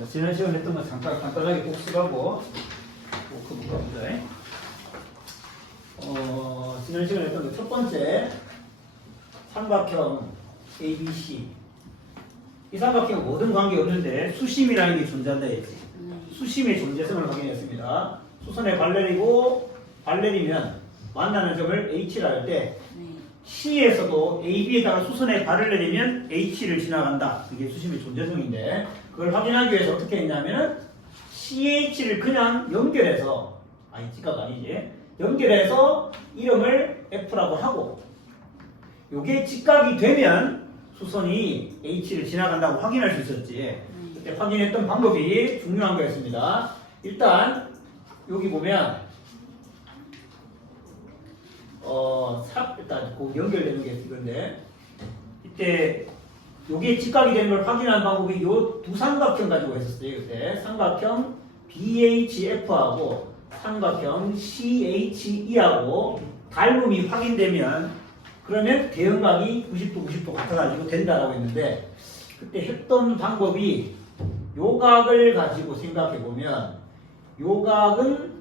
자, 지난 시간에 했던 거 잠깐 간단하게 복습하고 그 볼까보자. 지난 시간에 했던 거 첫 번째 삼각형 ABC. 이 삼각형은 모든 관계 없는데 수심이라는 게 존재한다 했지. 수심의 존재성을 확인했습니다. 수선의 발레리고 발레리면 만나는 점을 H라 할 때 C에서도 AB에다가 수선의 발을 내리면 H를 지나간다. 그게 수심의 존재성인데 그걸 확인하기 위해서 어떻게 했냐면은 CH를 그냥 연결해서 직각 아니지. 연결해서 이름을 F라고 하고 요게 직각이 되면 수선이 H를 지나간다고 확인할 수 있었지. 그때 확인했던 방법이 중요한 거였습니다. 일단 여기 보면 일단 그 연결되는 게 이건데 이때 요게 직각이 되는 걸 확인하는 방법이 요 두 삼각형 가지고 했었어요. 그때 삼각형 BHF하고 삼각형 CHE하고 닮음이 확인되면 그러면 대응각이 90도 90도 같아가지고 된다라고 했는데 그때 했던 방법이 요 각을 가지고 생각해 보면 요 각은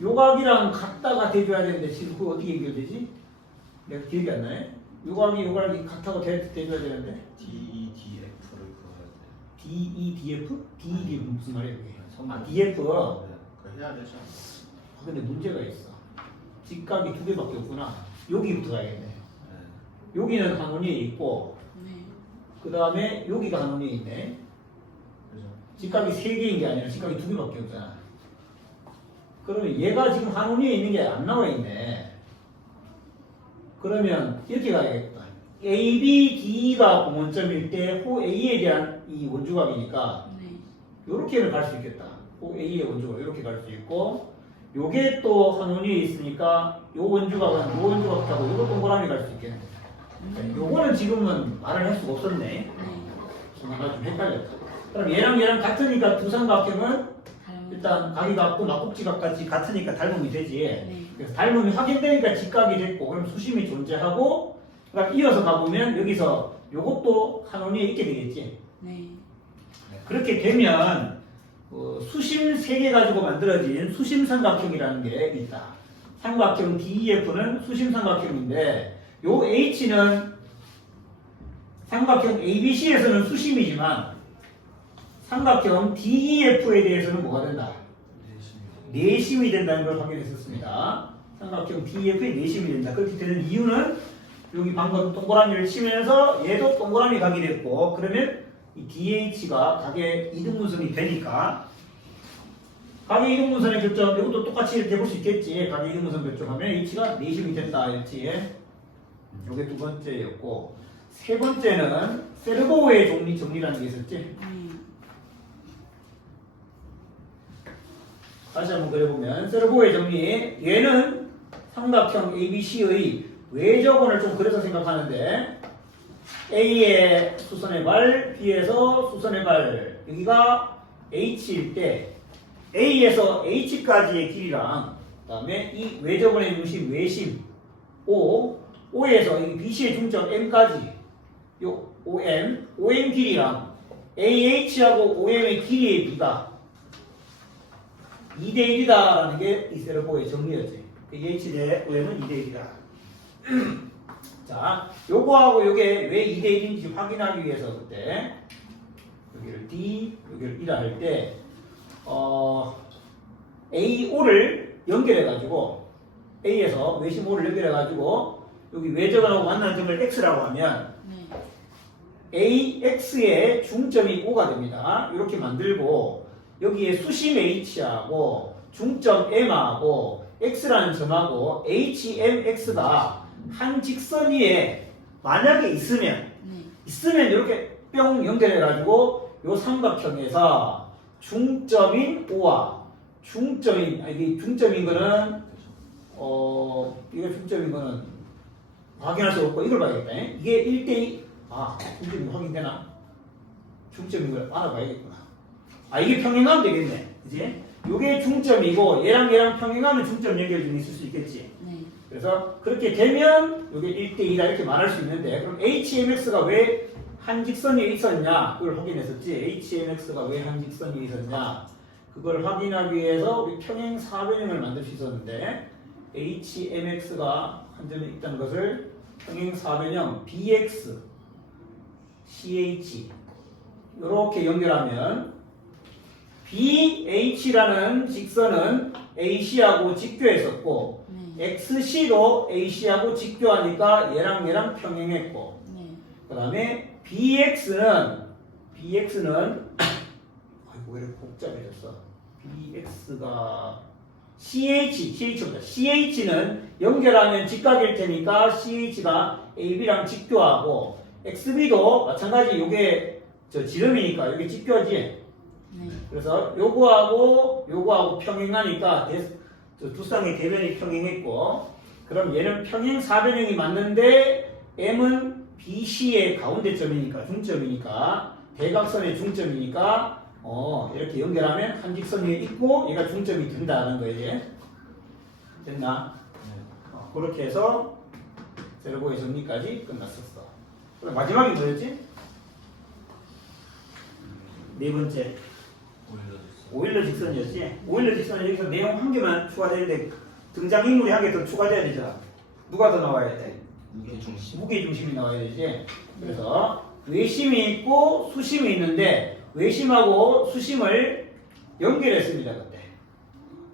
요 각이랑 같다가 돼줘야 되는데 지금 그거 어떻게 연결되지? 내가 기억이 안 나네. 요 각이 같다고 돼줘야 되는데 DEDF를 그어야 돼. DEDF? DEDF 무슨 말이야 그게? 정말 DF. 그거 해야 되지 않나? 근데 문제가 있어. 직각이 두 개밖에 없구나. 여기부터 가야겠네. 여기는 한원리에 있고 그 다음에 여기가 한원리에 있네. 그죠? 직각이 세 개인 게 아니라 직각이 두 개밖에 없잖아. 그러면 얘가 지금 한원리에 있는 게 안 나와 있네. 그러면 이렇게 가야겠다. ABD가 공원점일 때 호 A에 대한 이 원주각이니까 이렇게는 갈 수 있겠다. 호 A의 원주각 이렇게 갈 수 있고 요게 또 한원리에 있으니까 요 원주각은 요 원주각하고 요거 동그라미 갈 수 있겠네. 요거는 지금은 말을 할 수가 없었네. 뭔가 좀 헷갈렸다. 그럼 얘랑 같으니까 두 삼각형은 일단 각이 같고 막국지각 같이 같으니까 닮음이 되지. 그래서 닮음이 확인되니까 직각이 됐고 그럼 수심이 존재하고 그럼 이어서 가보면 여기서 요것도 한원리에 있게 되겠지. 그렇게 되면 수심 3개 가지고 만들어진 수심 삼각형이라는 게 있다. 삼각형 DEF는 수심 삼각형인데 요 H는 삼각형 ABC에서는 수심이지만 삼각형 DEF에 대해서는 뭐가 된다? 내심이 된다는 걸 확인했었습니다. 삼각형 DEF의 내심이 된다. 그렇게 되는 이유는 여기 방금 동그라미를 치면서 얘도 동그라미 각이 됐고 그러면 이 DH가 각의 이등분선이 되니까 각의 이등분선의 결정 이것도 똑같이 이렇게 볼 수 있겠지. 각의 이등분선 결정하면 H가 내심이 된다 했지. 이게 두 번째였고 세 번째는 세르보의 정리라는 게 있었지. 다시 한번 그려보면 세르보의 정리 얘는 삼각형 ABC의 외접원을 좀 그려서 생각하는데 A의 수선의 발, B에서 수선의 발 여기가 H일 때 A에서 H까지의 길이랑 그 다음에 이 외접원의 중심 외심 O에서 이 BC의 중점 M까지 요 OM 길이랑 AH하고 OM의 길이의 비가 2대1이다라는 게 이 세르보의 정리였지. AH 대 OM은 2대1이다. 자, 요거하고 요게 왜 2대1인지 확인하기 위해서 그때 여기를 D, 여기를 1라 할 때 AO를 연결해가지고 A에서 외심 O를 연결해가지고 여기 외접원하고 만나는 점을 X라고 하면 AX의 중점이 O가 됩니다. 이렇게 만들고 여기에 수심 H하고 중점 M하고 X라는 점하고 HMX가 한 직선 위에 만약에 있으면 이렇게 뿅 연결해가지고 요 삼각형에서 중점인 O와 이게 중점인 거는 이거 중점인 거는 확인할 수 없고 이걸 봐야겠다. 이게 1대2 중점이 확인되나? 중점인 걸 알아봐야겠구나. 이게 평행하면 되겠네. 그지? 요게 중점이고 얘랑 평행하면 중점 연결 중에 있을 수 있겠지. 그래서 그렇게 되면 이게 1대2다 이렇게 말할 수 있는데 그럼 HMX가 왜 한 직선 위에 있었냐 그걸 확인했었지. HMX가 왜 한 직선 위에 있었냐 그걸 확인하기 위해서 우리 평행 사변형을 만들 수 있었는데 HMX가 한 점에 있다는 것을 평행 사변형 BX, CH 이렇게 연결하면 BH라는 직선은 AC하고 직교했었고 XC도 AC하고 직교하니까 얘랑 평행했고 그 다음에 BX는 아이고 왜 이렇게 복잡해졌어. BX가 CH보다 CH는 연결하면 직각일 테니까 CH가 AB랑 직교하고 XB도 마찬가지 요게 저 지름이니까 여기 직교하지. 그래서 요거하고 평행하니까 두 쌍의 대변이 평행했고 그럼 얘는 평행 사변형이 맞는데 M은 BC의 가운데점이니까 중점이니까 대각선의 중점이니까 이렇게 연결하면 한 직선 위에 있고 얘가 중점이 된다는 거예요. 됐나? 그렇게 해서 제로고의 정리까지 끝났었어. 그럼 마지막이 뭐였지? 네 번째 오일러 직선이었지. 오일러 직선은 여기서 내용 한 개만 추가되는데 등장인물이 한 개 더 추가돼야 되잖아. 누가 더 나와야 돼? 무게중심이 나와야 되지. 그래서 외심이 있고 수심이 있는데 외심하고 수심을 연결했습니다. 그때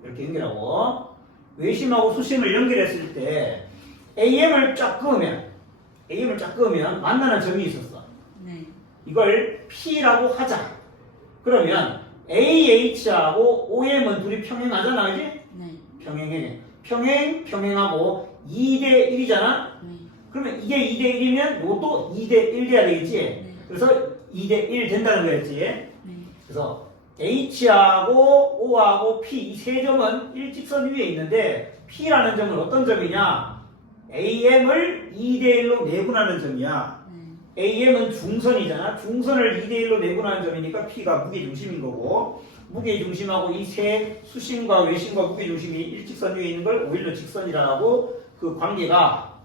이렇게 연결하고 외심하고 수심을 연결했을 때 AM을 쫙 그으면 만나는 점이 있었어. 이걸 P라고 하자. 그러면 AH하고 OM은 둘이 평행하잖아, 그지? 평행해. 평행하고 2대 1이잖아? 그러면 이게 2대 1이면 이것도 2대 1 돼야 되겠지? 그래서 2대 1 된다는 거였지? 그래서 H하고 O하고 P 이 세 점은 일직선 위에 있는데 P라는 점은 어떤 점이냐? AM을 2대 1로 내분하는 점이야. AM은 중선이잖아. 중선을 2대 1로 내분하는 점이니까 P가 무게중심인 거고 무게중심하고 이 세 수심과 외심과 무게중심이 일직선 위에 있는 걸 오일러 직선이라고 그 관계가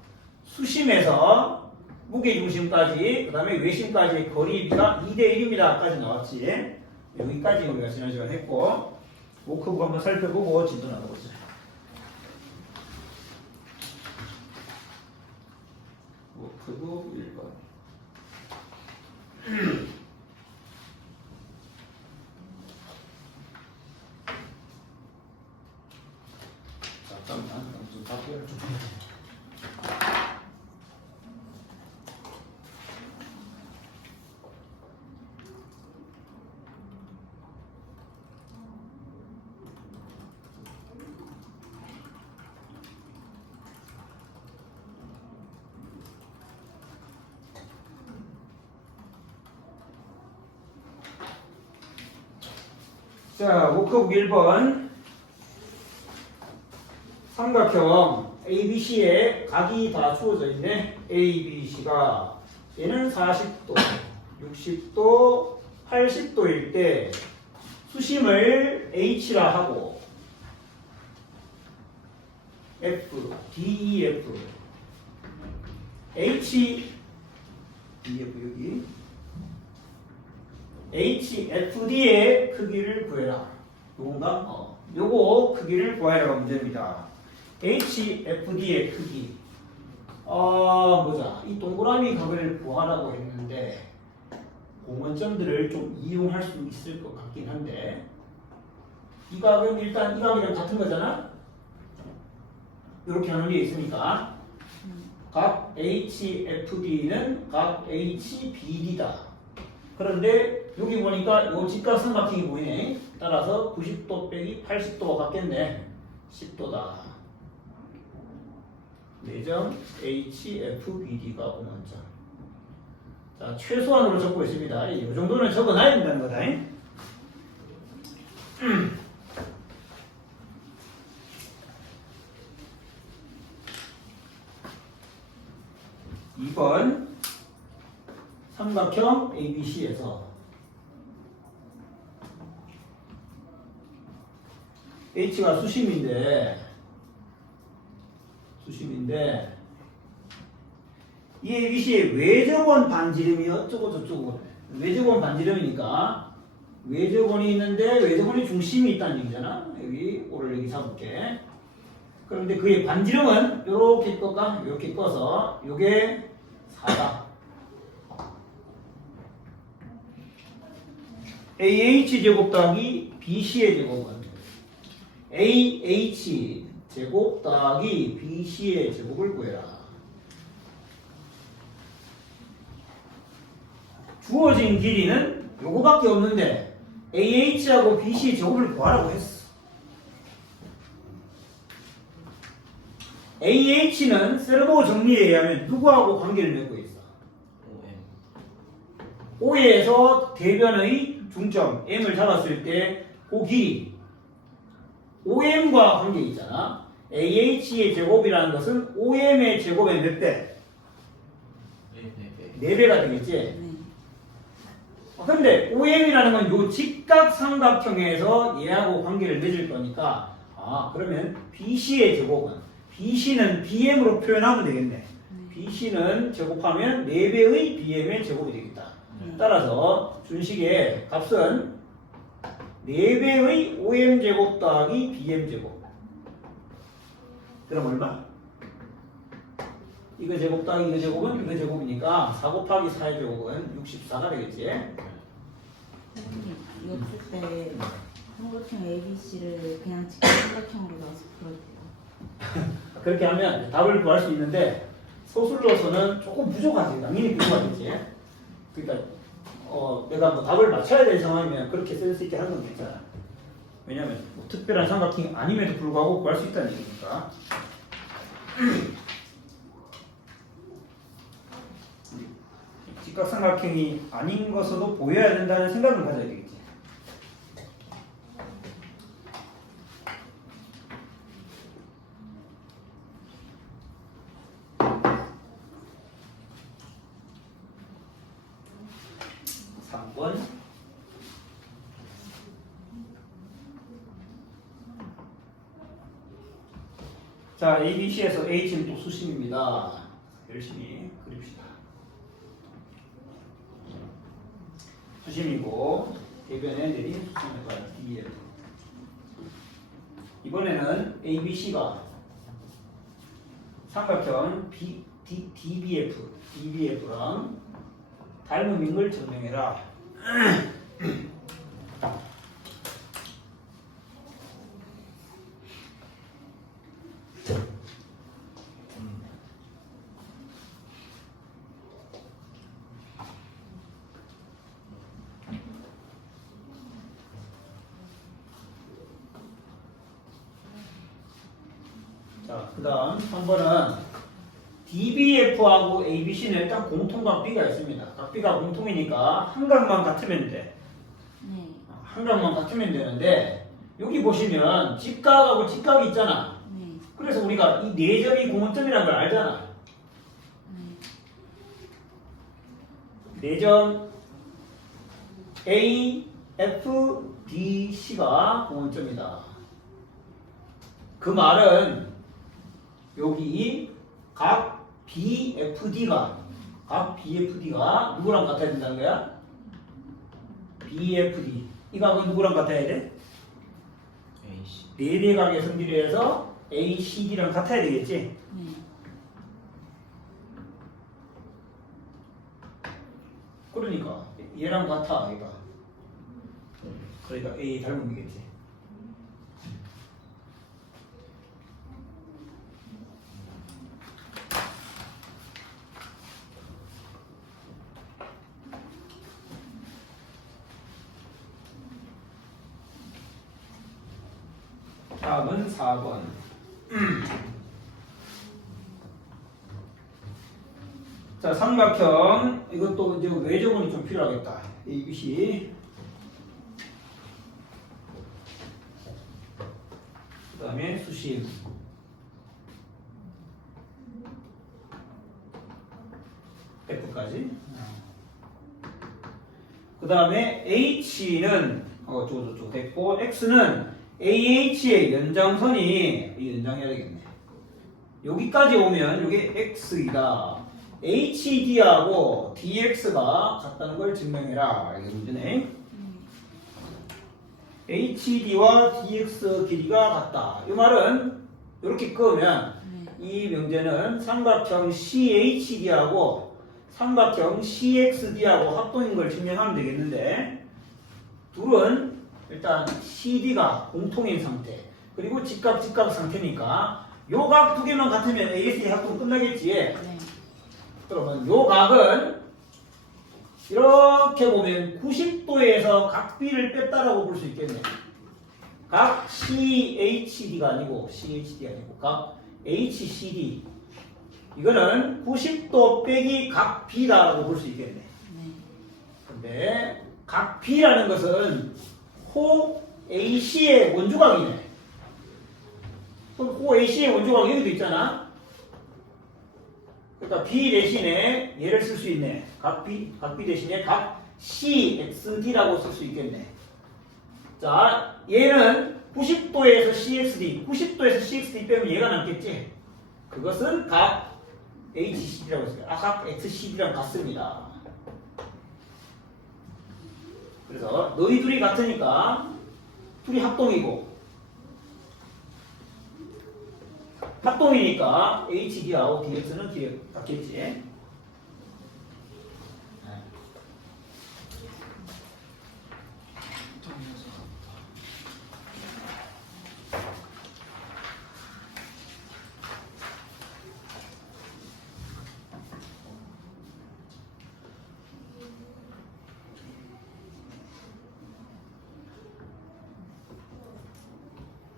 수심에서 무게중심까지 그 다음에 외심까지의 거리비가 2대 1입니다. 까지 나왔지. 여기까지 우리가 지난 시간 했고 워크북 한번 살펴보고 진도 나눠보자. 워크북 1번 잠깐만 무슨 답변을 좀 자, 워크북 1번 삼각형 ABC에 각이 다 주어져 있네. ABC가 얘는 40도, 60도, 80도일 때 수심을 H라 하고 F, DEF H, DEF 여기 HFD의 크기를 구해라. 요건가? 요거 크기를 구하라가 문제입니다. HFD의 크기. 보자. 이 동그라미 각을 구하라고 했는데 공원점들을 좀 이용할 수 있을 것 같긴 한데 이 각은 일단 이 각이랑 같은 거잖아? 이렇게 하는 게 있으니까 각 HFD는 각 HBD다. 그런데 여기 보니까 요 직각삼각형이 보이네. 따라서 90도 빼기 80도가 같겠네. 10도다. 4점 HFBD가 5만점. 자, 최소한으로 적고 있습니다. 이 정도는 적어놔야 된다는 거다. 2번 삼각형 ABC에서 H가 수심인데 수심인데 이 ABC의 외접원 반지름이 어쩌고 저쩌고 외접원 반지름이니까 외접원이 있는데 외접원의 중심이 있다는 얘기잖아. 여기 오를 여기 잡을게. 그런데 그의 반지름은 이렇게 꺾까 이렇게 꺼서 요게 4다. AH 제곱 더하기 BC의 제곱은 AH 제곱 더하기 BC의 제곱을 구해라. 주어진 길이는 요거밖에 없는데 AH하고 BC 제곱을 구하라고 했어. AH는 셀보 정리에 의하면 누구하고 관계를 맺고 있어? O에서 대변의 중점 M을 잡았을 때 그 길이 OM과 관계 있잖아. AH의 제곱이라는 것은 OM의 제곱의 몇 배? 4배가 되겠지? 네. 근데 OM이라는 건 요 직각삼각형에서 얘하고 관계를 맺을 거니까 그러면 BC의 제곱은 BC는 BM으로 표현하면 되겠네. BC는 제곱하면 4배의 BM의 제곱이 되겠다. 따라서 준식의 값은 4배의 OM 제곱 더하기 BM 제곱. 그럼 얼마? 이거 제곱 더하기 이거 제곱은 이거 제곱이니까 4 곱하기 4의 제곱은 64가 되겠지? 선생님, 이거 풀 때 삼각형 ABC를 그냥 직각삼각형으로 나와서 풀어줘요. 그렇게 하면 답을 구할 수 있는데 소술로서는 조금 부족하지. 당연히 부족하겠지. 그러니까 내가 뭐 답을 맞춰야 될 상황이면 그렇게 쓸 수 있게 하는 건 괜찮아. 왜냐면 뭐 특별한 삼각형이 아님에도 불구하고 구할 수 있다는 얘기니까. 직각삼각형이 아닌 것으로 보여야 된다는 생각을 가져야 되겠지. 자, ABC에서 H는 또 수심입니다. 열심히 그립시다. 수심이고 대변에 내린 수심을 봐요. DL. 이번에는 ABC가 삼각형 DBF랑 닮음인 걸 증명해라. 자, 그 다음 3번은 DBF하고 ABC는 일단 공통각비가 있습니다. 각비가 공통이니까 한 각만 같으면 돼. 네. 한 각만 같으면 되는데 여기 보시면 직각하고 직각이 있잖아. 네. 그래서 우리가 이 네 점이 공통점이라는 걸 알잖아. 네 점 A, F, D, C가 공통점이다. 그 말은 여기 각 BFD가 누구랑 같아야 된다는 거야? BFD. 이 각은 누구랑 같아야 돼? AC. 4대 각의 성질에 해서 ACD랑 같아야 되겠지? 네. 그러니까 얘랑 같아 얘가. 그러니까 A 닮음이겠지. 다음은 4번. 자, 삼각형. 이것도 이제 외접원이 좀 필요하겠다. ABC. 그 다음에 수심. F까지. 그 다음에 H는 저거 됐고, X는 AH의 연장선이 이 연장해야 되겠네. 여기까지 오면 이게 x이다. HD하고 DX가 같다는 걸 증명해라. 이게 문제네. HD와 DX 길이가 같다. 이 말은 이렇게 끄면 이 명제는 삼각형 CHD하고 삼각형 CXD하고 합동인 걸 증명하면 되겠는데 둘은 일단 CD가 공통인 상태 그리고 직각 상태니까 요 각 두 개만 같으면 ASD 합동 끝나겠지. 네. 그러면 요 각은 이렇게 보면 90도에서 각 B를 뺐다라고 볼 수 있겠네. 각 CHD가 아니고 각 HCD 이거는 90도 빼기 각 B다라고 볼 수 있겠네. 네. 근데 각 B라는 것은 호 AC의 원주각이네. 그럼 호 AC의 원주각 여기도 있잖아. 그러니까 B 대신에 얘를 쓸 수 있네. 각 B 대신에 각 CXD라고 쓸 수 있겠네. 자, 얘는 90도에서 CXD, 90도에서 CXD 빼면 얘가 남겠지. 그것은 각 HCD라고 했어요. 각 XCD랑 같습니다. 그래서 너희 둘이 같으니까 둘이 합동이고 합동이니까 HD하고 DX는 같겠지. 네.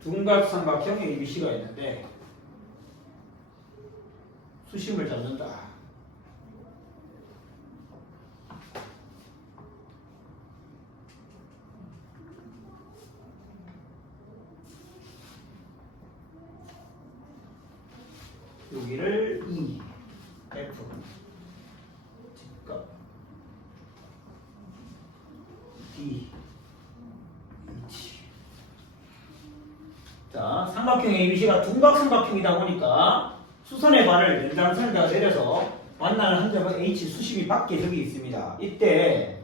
둔각 삼각형 ABC가 있는데 수심을 잡는다. 여기를 E, F, 직각, D, H. 자, 삼각형 ABC가 둔각 삼각형이다 보니까 수선의 반을 연장선에다가 내려서 만나는 한 점은 H 수심이 밖에 저기 있습니다. 이때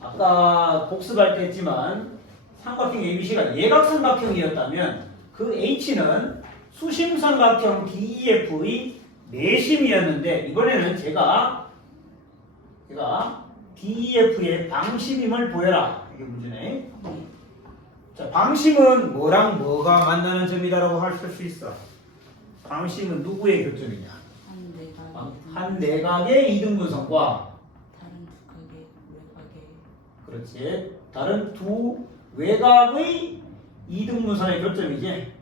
아까 복습할 때 했지만 삼각형 ABC가 예각삼각형이었다면 그 H는 수심삼각형 DEF의 내심이었는데 이번에는 제가 DEF의 방심임을 보여라. 이게 문제네. 자, 방심은 뭐랑 뭐가 만나는 점이다라고 할 수 있어. 방심은 누구의 교점이냐? 한 내각의 이등분선과 다른 두 각의 외곽의 그렇지. 다른 두 외곽의 이등분선의 교점이지. 네.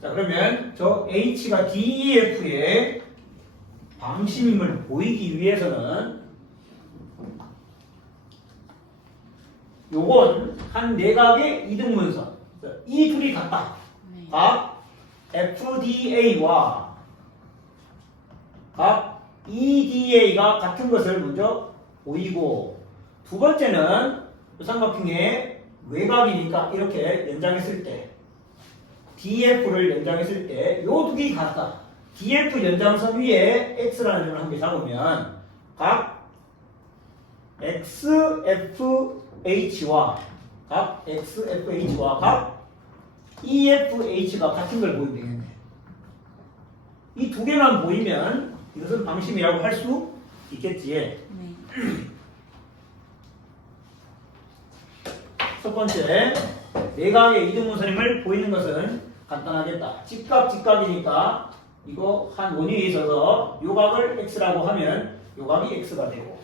자, 그러면 저 H가 DEF의 방심임을 보이기 위해서는 요건 한 내각의 이등분선. 이 둘이 같다. 네. 각 FDA와 각 EDA가 같은 것을 먼저 보이고 두 번째는 삼각형의 외곽이니까 이렇게 연장했을 때 DF를 연장했을 때 요 두 개 같다. DF 연장선 위에 X라는 점을 한 개 잡으면 각 XFH와 각 XFH와 각 EFH가 같은 걸 보이면 되겠네. 이 두 개만 보이면 이것은 방심이라고 할 수 있겠지. 네. 첫 번째, 내각의 이등분선임을 보이는 것은 간단하겠다. 직각이니까 이거 한 원위에 있어서 요 각을 X라고 하면 요 각이 X가 되고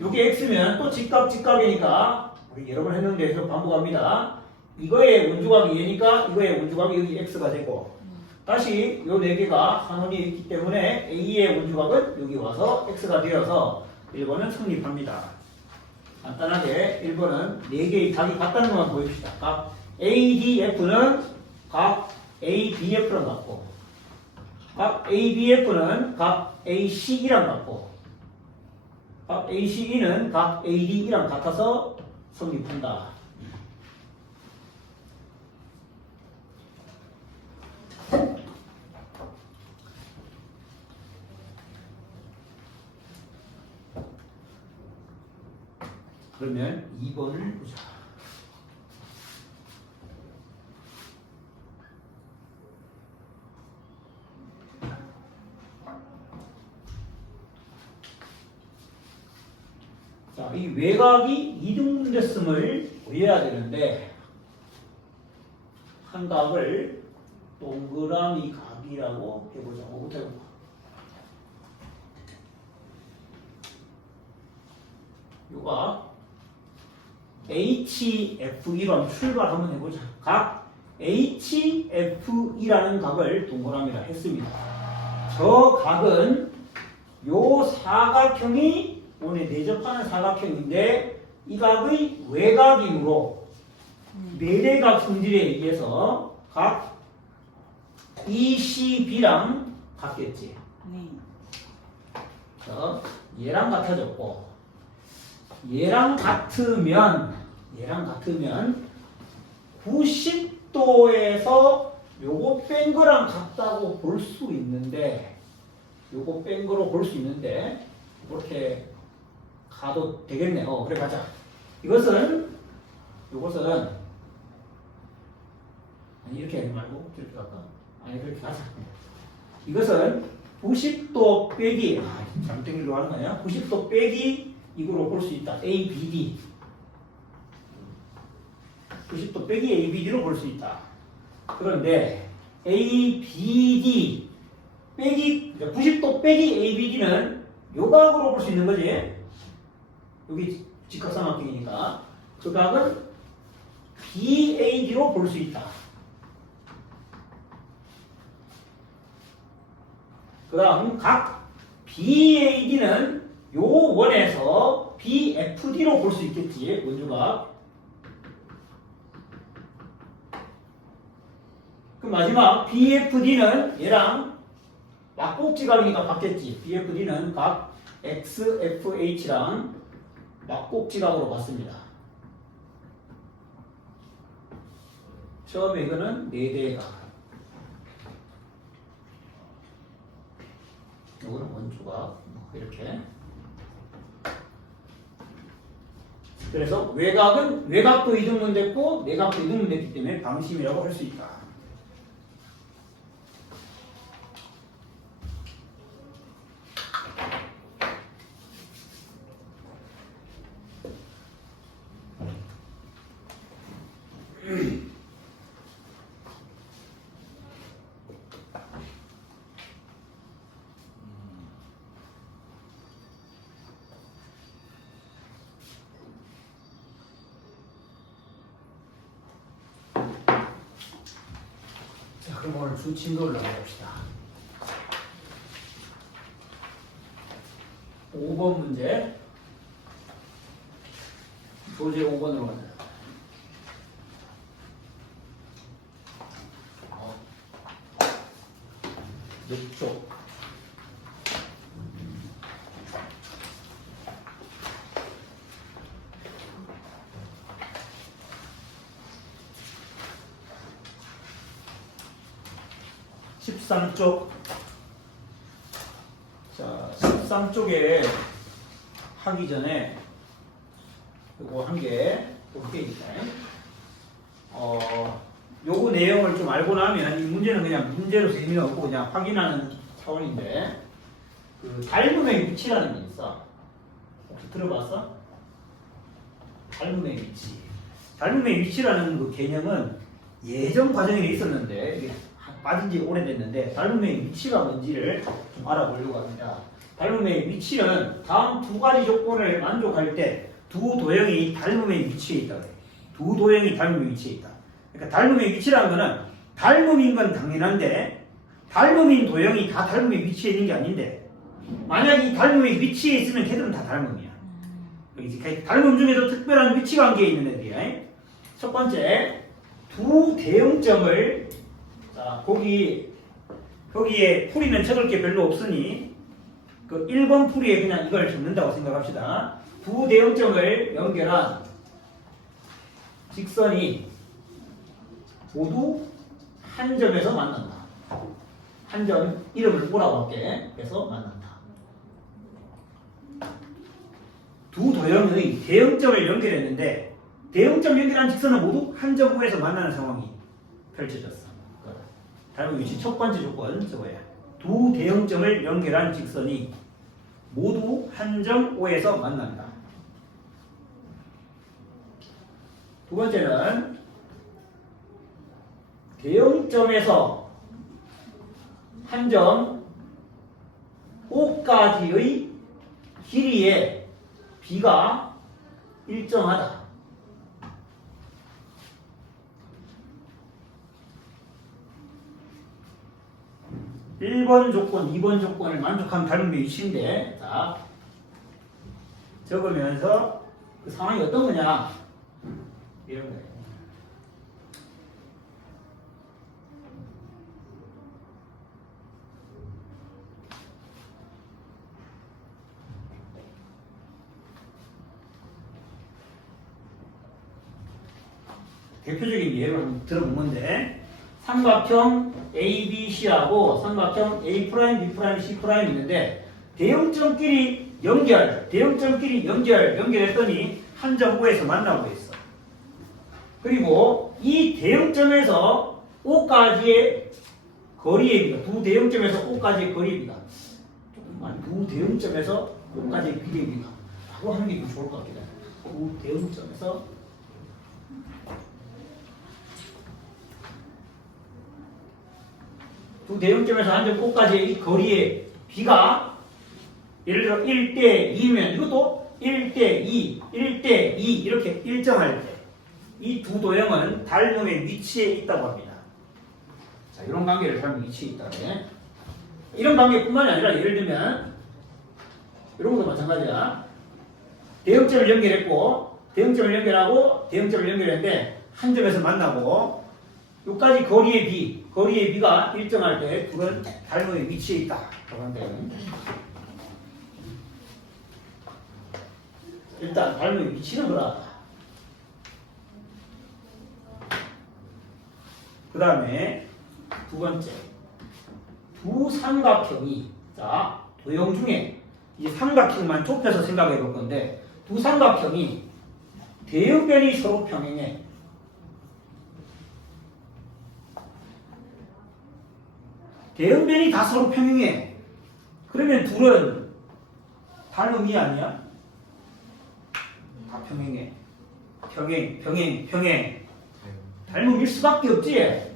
요게 X면 또 직각이니까 우리 여러 번 했는데 계속 반복합니다. 이거의 원주각이 얘니까 이거의 원주각이 여기 X가 되고 다시 요 네 개가 한 원위에 있기 때문에 A의 원주각은 여기 와서 X가 되어서 1번은 성립합니다. 간단하게 1번은 4개의 각이 같다는 것만 보여줍시다. 각 ADF는 각 ABF랑 같고 각 ABF는 각 ACE랑 같고 각 ACE는 각 ADE랑 같아서 성립한다. 그러면 2번을 보자. 자, 이 외곽이 이등분됐음을 보여야 되는데 한 각을 동그라미 각이라고 해보자고 못해볼까? 요가 HFE로 한번 출발 한번 해보자. 각 HFE라는 각을 동그라미라 했습니다. 저 각은 요 사각형이 오늘 내접하는 사각형인데 이 각의 외곽이므로 내대각 성질에 의해서 각 ECB랑 같겠지. 네. 그래서 얘랑 같아졌고 얘랑 같으면 90도에서 요거 뺀 거랑 같다고 볼 수 있는데 요거 뺀 거로 볼 수 있는데 이렇게 가도 되겠네. 그래 가자. 이것은 아니 이렇게 하지 말고 이렇게 갈까? 아니 그렇게 가자. 이것은 90도 빼기 잠땡이로 하는 거야. 90도 빼기 이거로 볼 수 있다. ABD 90도 빼기 ABD로 볼 수 있다. 그런데 ABD 빼기 90도 빼기 ABD는 요 각으로 볼 수 있는 거지. 여기 직각삼각형이니까 그 각은 BAD로 볼 수 있다. 그 다음 각 BAD는 요 원에서 BFD로 볼 수 있겠지. 원주각. 그 마지막 BFD는 얘랑 막꼭지각이니까 같겠지. BFD는 각 XFH랑 막꼭지각으로 봤습니다. 처음에 이거는 4대각. 이거는 원주각. 이렇게. 그래서 외곽도 이등분됐고 내각도 이등분됐기 때문에 방심이라고 할 수 있다. 자, 그럼 오늘 수침도를 나눠봅시다. 5번 문제. 소재 5번으로 가자. 몇 쪽? (13쪽) 자, 13쪽에 하기 전에 요거 한 개 볼게니까 요거 내용을 좀 알고 나면 이 문제는 그냥 문제로 재미가 없고 그냥 확인하는 차원인데 그 닮음의 위치라는 게 있어. 혹시 들어봤어? 닮음의 위치. 닮음의 위치라는 그 개념은 예전 과정에 있었는데 이게 빠진 지 오래됐는데 닮음의 위치가 뭔지를 좀 알아보려고 합니다. 닮음의 위치는 다음 두 가지 조건을 만족할 때 두 도형이 닮음의 위치에 있다. 두 도형이 닮음의 위치에 있다. 그러니까 닮음의 위치라는 거는 닮음인 건 당연한데 닮음인 도형이 다 닮음의 위치에 있는 게 아닌데 만약 이 닮음의 위치에 있으면 걔들은 다 닮음이야. 닮음 중에도 특별한 위치 관계에 있는 애들이야. 첫 번째, 두 대응점을 자, 거기에 풀이는 적을 게 별로 없으니 그 1번 풀이에 그냥 이걸 적는다고 생각합시다. 두 대응점을 연결한 직선이 모두 한 점에서 만난다. 한 점 이름을 뭐라고 할게. 그래서 만난다. 두 도형의 대응점을 연결했는데 대응점 연결한 직선은 모두 한 점 O에서 만나는 상황이 펼쳐졌어. 닮은 위치 첫 번째 조건 저거야. 두 대응점을 연결한 직선이 모두 한 점 O에서 만난다. 두 번째는 대응점에서 한 점 O까지의 길이의 B가 일정하다. 1번 조건, 2번 조건을 만족한 닮음의 위치인데, 자, 적으면서 그 상황이 어떤 거냐? 이런 거예요. 대표적인 예를 한번 들어보는데, 삼각형 ABC하고 삼각형 A', B', C' 있는데 대형점끼리 연결했더니 한 점 O에서 만나고 있어. 그리고 이 대형점에서 O까지의 거리의 비가, 두 대형점에서 O까지의 거리의 비가, 두 대형점에서 O까지의 비의 비가 라고 하는 게 좋을 것 같긴 해. 두 대형점에서 두 대형점에서 한 점 O까지의 거리의 B가 예를 들어 1대 2면 이것도 1대 2, 1대 2 이렇게 일정할 때 이 두 도형은 닮음의 위치에 있다고 합니다. 자, 이런 관계를 닮은 위치에 있다. 이런 관계뿐만이 아니라 예를 들면 이런 것도 마찬가지야. 대형점을 연결했고 대형점을 연결했는데 한 점에서 만나고 여기까지 거리의 비가 일정할 때 둘은 닮음의 위치에 있다. 일단 닮음의 위치는 그러하다. 그 다음에 두 번째, 두 삼각형이, 자, 도형 중에 이 삼각형만 좁혀서 생각해 볼 건데 두 삼각형이 대형변이 서로 평행해. 대형변이 다 서로 평행해. 그러면 둘은 닮음이 아니야? 다 평행해. 평행. 닮음일 수밖에 없지.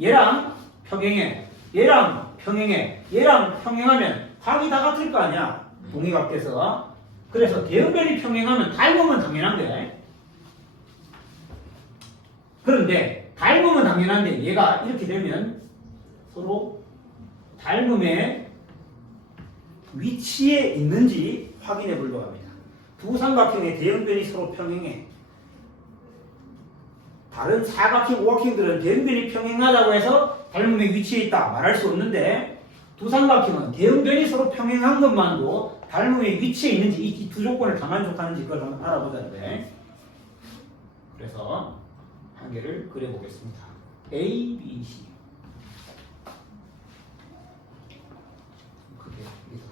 얘랑 평행해. 얘랑 평행하면 각이 다 같을 거 아니야. 동의각돼서. 그래서 대형변이 평행하면 닮음은 당연한 거야. 그런데 닮음은 당연한데 얘가 이렇게 되면 서로 닮음의 위치에 있는지 확인해 보려고 합니다. 두 삼각형의 대형변이 서로 평행해. 다른 사각형, 오각형들은 대형변이 평행하다고 해서 닮음의 위치에 있다 말할 수 없는데 두 삼각형은 대형변이 서로 평행한 것만도 닮음의 위치에 있는지 이 두 조건을 다 만족하는지 그걸 한번 알아보자는데 그래서 한 개를 그려보겠습니다. A, B, C 크게 여기서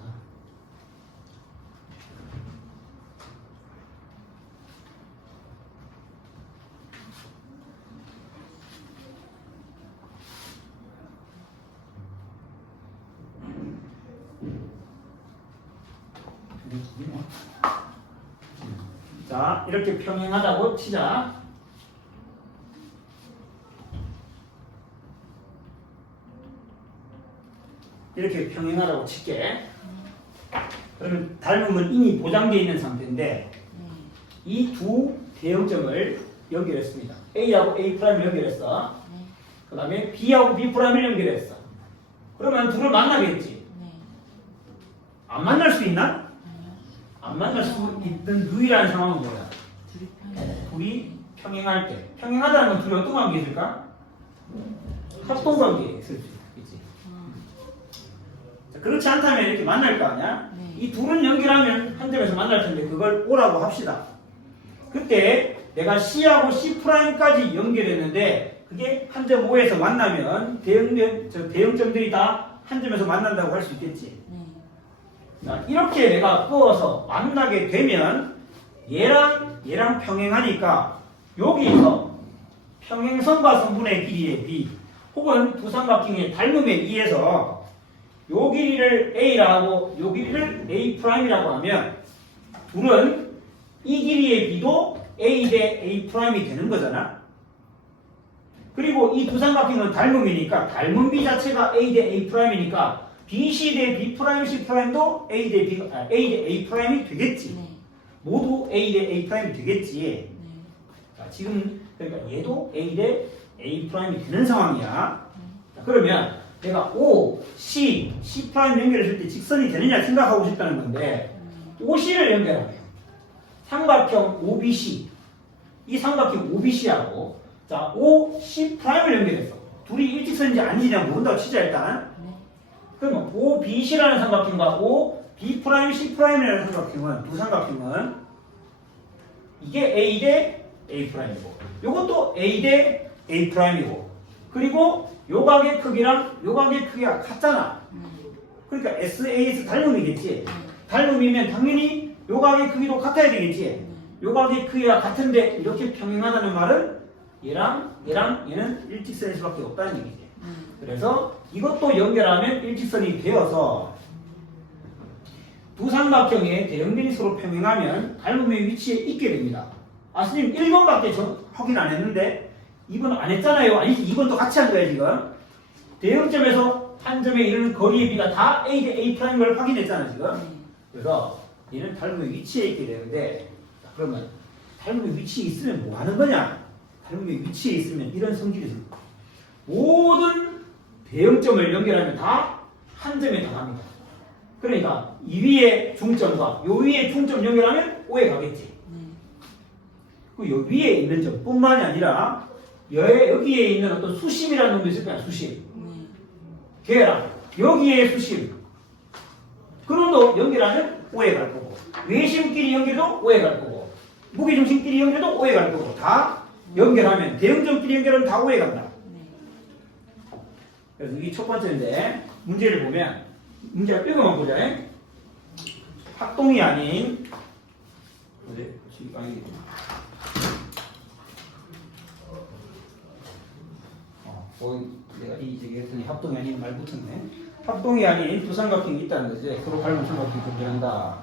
자, 이렇게 평행하다고 치자. 이렇게 평행하다고 칠게. 그러면 닮음은 이미 보장되어 있는 상태인데 이 두 대형점을 연결했습니다. A하고 A'을 연결했어. 그 다음에 B하고 B'을 연결했어. 그러면 둘을 만나겠지. 안 만날 수 있나? 안 만날 수 있는 유일한 상황은 뭐야? 둘이 평행할 때. 평행하다는 건 둘이 어떤 관계에 있을까? 합동관계에 있을 수 있지. 자, 그렇지 않다면 이렇게 만날 거 아니야? 이 둘은 연결하면 한 점에서 만날 텐데 그걸 O라고 합시다. 그때 내가 C하고 C'까지 연결했는데 그게 한 점 O에서 만나면 대형점들이 다 한 점에서 만난다고 할 수 있겠지. 자, 이렇게 내가 끄어서 만나게 되면 얘랑 평행하니까 여기서 평행선과 성분의 길이의 b 혹은 두 삼각형의 닮음에 의해서 요 길이를 a라고 요 길이를 a'이라고 하면 둘은 이 길이의 b도 a 대 a'이 되는 거잖아. 그리고 이 두 삼각형은 닮음이니까 닮은 b 자체가 a 대 a'이니까 bc 대 b'c'도 a 대 a'이 되겠지. 네. 모두 a 대 a'이 되겠지. 네. 자, 지금 그러니까 얘도 a 대 a'이 되는 상황이야. 자, 그러면 내가 O, C, C' 연결했을 때 직선이 되느냐 생각하고 싶다는 건데 OC를 연결하면 삼각형 OBC 이 삼각형 OBC하고 자 OC'을 연결했어. 둘이 일직선인지 아닌지 모른다고 치자 일단. 네. 그러면 OBC라는 삼각형과 OB'C'이라는 삼각형은 두 삼각형은 이게 A 대 A'이고 요것도 A 대 A'이고 그리고 요각의 크기랑 요각의 크기가 같잖아. 그러니까 SAS 닮음이겠지. 닮음이면 당연히 요각의 크기도 같아야 되겠지. 요각의 크기가 같은데 이렇게 평행하다는 말은 얘랑 얘는 일직선일 수밖에 없다는 얘기지. 그래서 이것도 연결하면 일직선이 되어서 두 삼각형의 대응들이 서로 평행하면 닮음의 위치에 있게 됩니다. 아, 선생님 1번밖에 확인 안 했는데 2번 안 했잖아요. 아니지, 2번도 같이 한 거야 지금. 대응점에서 한 점에 이르는 거리의 비가 다 A 대 A'인 걸 확인했잖아 지금. 그래서 얘는 닮음의 위치에 있게 되는데 자, 그러면 닮음의 위치에 있으면 뭐 하는 거냐? 닮음의 위치에 있으면 이런 성질이 있습니다. 모든 대응점을 연결하면 다 한 점에 달합니다. 그러니까 이 위에 중점과 요 위에 중점 연결하면 O에 가겠지. 그 요 위에 있는 점뿐만이 아니라 여기에 있는 어떤 수심이라는 놈도 있을 거야. 수심. 걔랑 여기에 수심. 그런 거 연결하면 O에 갈 거고 외심끼리 연결도 O에 갈 거고 무게중심끼리 연결도 O에 갈 거고 다 연결하면 대응점끼리 연결하면 다 O에 간다. 그래서 이게 첫 번째인데 문제를 보면 문제가 뼈가만 보자. 합동이 아닌 내가 이 얘기 했더니 합동이 아닌 말 붙었네. 합동이 아닌 두 삼각형이 있다는 거지. 서로 닮은 삼각형이 존재한다.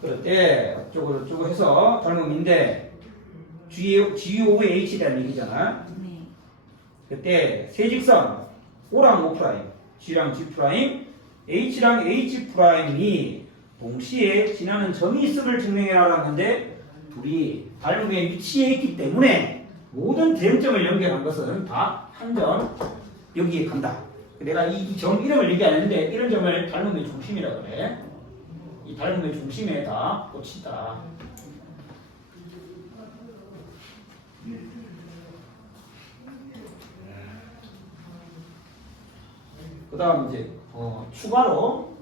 그럴 때 어쩌고 해서 닮음인데 GO의 H라는 얘기잖아. 그때 세 직선 O랑 O', G랑 G', H랑 H'이 동시에 지나는 점이 있음을 증명해라라는 건데 둘이 닮음의 위치에 있기 때문에 모든 대응점을 연결한 것은 다 한 점 여기에 간다. 내가 이 점 이름을 얘기 안 했는데 이런 점을 닮음의 중심이라고 그래. 이 닮음의 중심에 다 꽂힌다. 그 다음 이제 추가로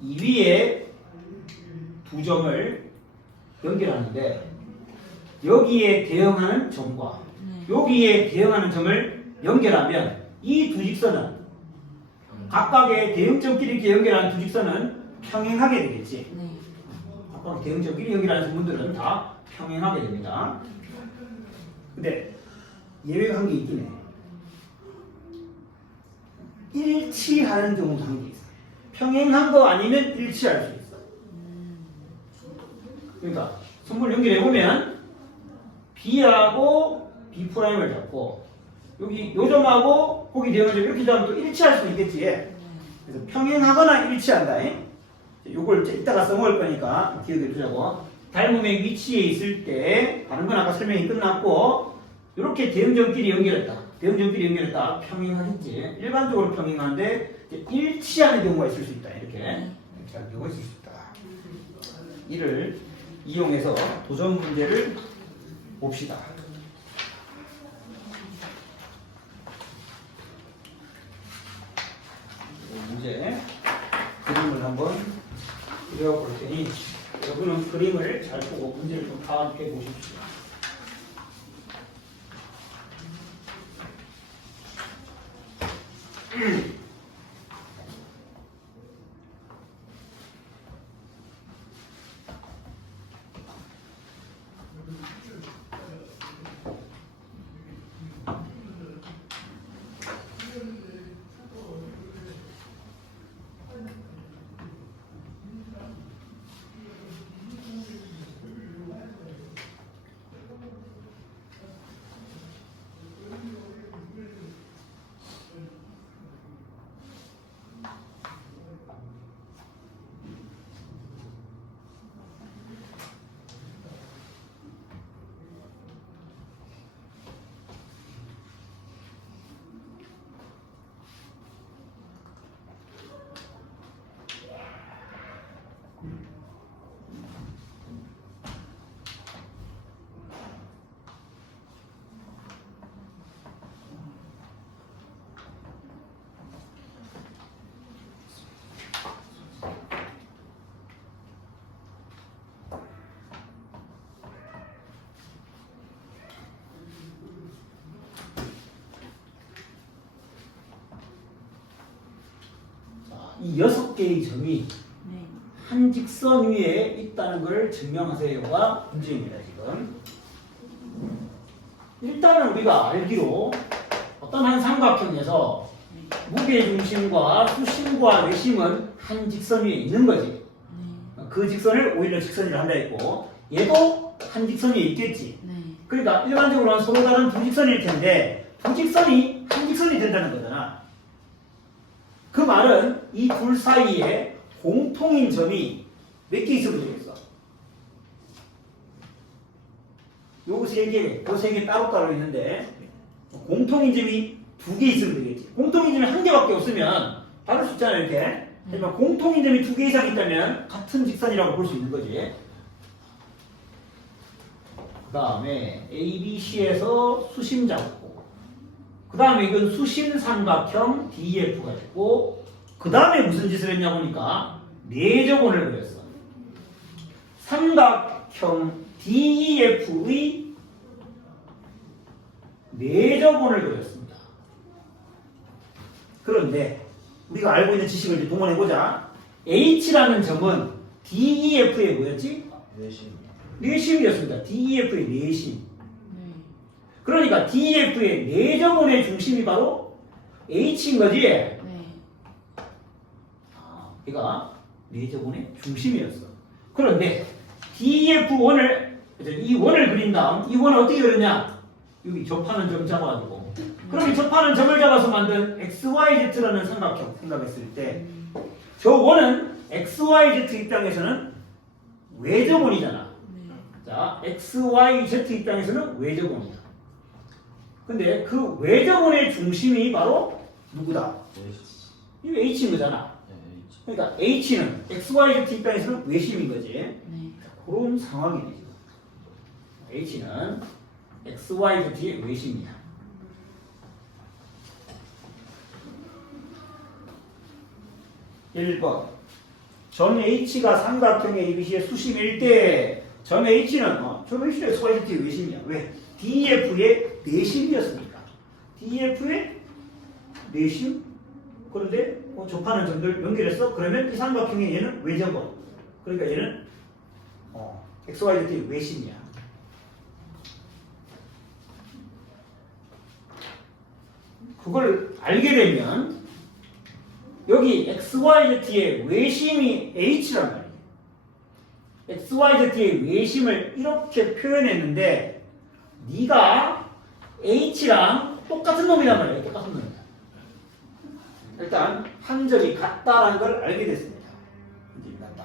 이 위에 두 점을 연결하는데 여기에 대응하는 점과 여기에 대응하는 점을 연결하면 이 두 직선은 각각의 대응점끼리 이렇게 연결하는 두 직선은 평행하게 되겠지. 각각의 대응점끼리 연결하는 부분들은 다 평행하게 됩니다. 근데 예외가 한 게 있긴 해. 일치하는 경우도 한 게 있어. 평행한 거 아니면 일치할 수 있어. 그러니까 선물 연결해보면 B하고 B'을 잡고 여기 요 점하고 거기 대응점 이렇게 잡으면 또 일치할 수 있겠지. 그래서 평행하거나 일치한다. 요걸 이따가 써먹을 거니까 기억해 두자고. 닮음의 위치에 있을 때 다른 건 아까 설명이 끝났고 이렇게 대응점끼리 연결했다. 대응점끼리 연결했다. 평행하겠지. 일반적으로 평행하는데 일치하는 경우가 있을 수 있다. 이렇게 일치하는 경우가 있을 수 있다. 이를 이용해서 도전 문제를 봅시다. 문제 그림을 한번 그려볼 테니 여러분은 그림을 잘 보고 문제를 좀 파악해 보십시오. 이 6개의 점이 네. 한 직선 위에 있다는 것을 증명하세요가 문제입니다, 지금. 일단은 우리가 알기로 어떤 한 삼각형에서 무게중심과 수심과 외심은 한 직선 위에 있는 거지. 그 직선을 오히려 직선이라 한다 했고, 얘도 한 직선 위에 있겠지. 네. 그러니까 일반적으로는 서로 다른 두 직선일 텐데, 두 직선이 한 직선이 된다는 거잖아. 그 말은 이 둘 사이에 공통인 점이 몇 개 있어도 되겠어? 요 세 개, 요 세 개 따로따로 있는데 공통인 점이 2개 있으면 되겠지. 공통인 점이 1개밖에 없으면 다를 수 있잖아, 이렇게. 하지만 공통인 점이 2개 이상 있다면 같은 직선이라고 볼 수 있는 거지. 그 다음에 ABC에서 수심 잡고, 그 다음에 이건 수심 삼각형 DEF가 있고, 그 다음에 무슨 짓을 했냐 보니까 내저본을 그렸어. 삼각형 DEF의 내저본을 그렸습니다. 그런데 우리가 알고 있는 지식을 이제 동원해보자. H라는 점은 DEF의 뭐였지? 내심. 내심이었습니다. DEF의 내심. 네. 그러니까 DEF의 내저본의 중심이 바로 H인 거지? 네. 얘가 내저본의 중심이었어. 그런데 DEF1을, 이 원을 그린 다음, 이 원을 어떻게 그렸냐? 여기 접하는 점 잡아가지고. 그럼 이 접하는 점을 잡아서 만든 XYZ라는 삼각형 생각했을 때, 저 원은 XYZ 입장에서는 외저본이잖아. 네. 자, XYZ 입장에서는 외저본이야. 근데 그 외저본의 중심이 바로 누구다? 이 H인 거잖아. 그러니까 H는 XYZ 입장에서는 외심인 거지. 네. 그런 상황이네, 지금. H는 XYZ의 외심이야. (1번) 점 H가 삼각형의 ABC의 수심일 때 점 H는 점 H는 XYZ의 외심이야. 왜? DEF의 내심이었으니까. DEF의 내심? 그런데 접하는 점들 연결했어? 그러면 이 삼각형의 얘는 외저본. 그러니까 얘는 XYZ의 외심이야. 그걸 알게 되면 여기 XYZ의 외심이 H란 말이에요. XYZ의 외심을 이렇게 표현했는데 네가 H랑 똑같은 놈이란 말이에요. 똑같은 놈이야. 일단 한 점이 같다라는 걸 알게 됐습니다. 한 점이 같다.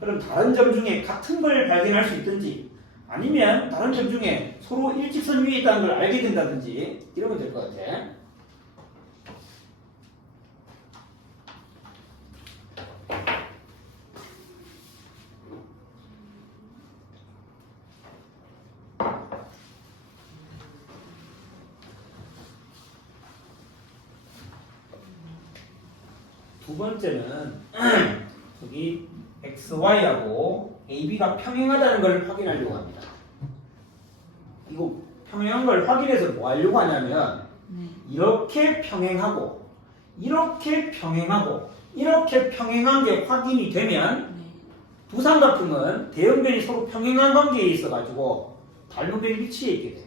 그럼 다른 점 중에 같은 걸 발견할 수 있든지 아니면 다른 점 중에 서로 일직선 위에 있다는 걸 알게 된다든지 이러면 될 것 같아. 두 번째는 여기 XY하고 AB가 평행하다는 걸 확인하려고 합니다. 이거 평행한 걸 확인해서 뭐 하려고 하냐면 네. 이렇게 평행하고 이렇게 평행하고 이렇게 평행한 게 확인이 되면 네. 두 삼각형은 대형변이 서로 평행한 관계에 있어가지고 닮은 변이 위치에 있게 돼.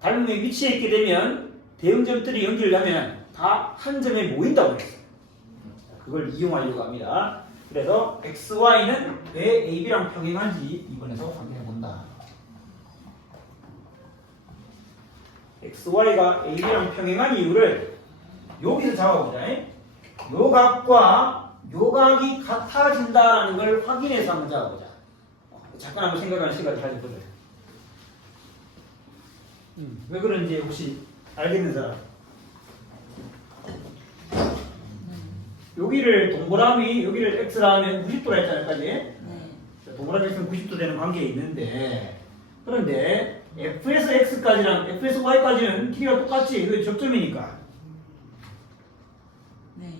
닮은 변이 위치에 있게 되면 대형점들이 연결하면 다 한 점에 모인다고 했어요. 그걸 이용하려고 합니다. 그래서 XY는 왜 AB랑 평행한지 이번에서 확인해 본다. XY가 AB랑 평행한 이유를 여기서 잡아보자. 요 각과 요 각이 같아진다라는 걸 확인해서 한번 잡아보자. 잠깐 한번 생각하는 시간을 가져보자. 왜 그런지 혹시 알겠는 사람? 여기를 동그라미, 여기를 X라 하면 90도라 했잖아요, 까지? 네. 동그라미 X는 90도 되는 관계에 있는데, 그런데 F에서 X까지랑 F에서 Y까지는 길이가 똑같지. 이거 접점이니까. 네.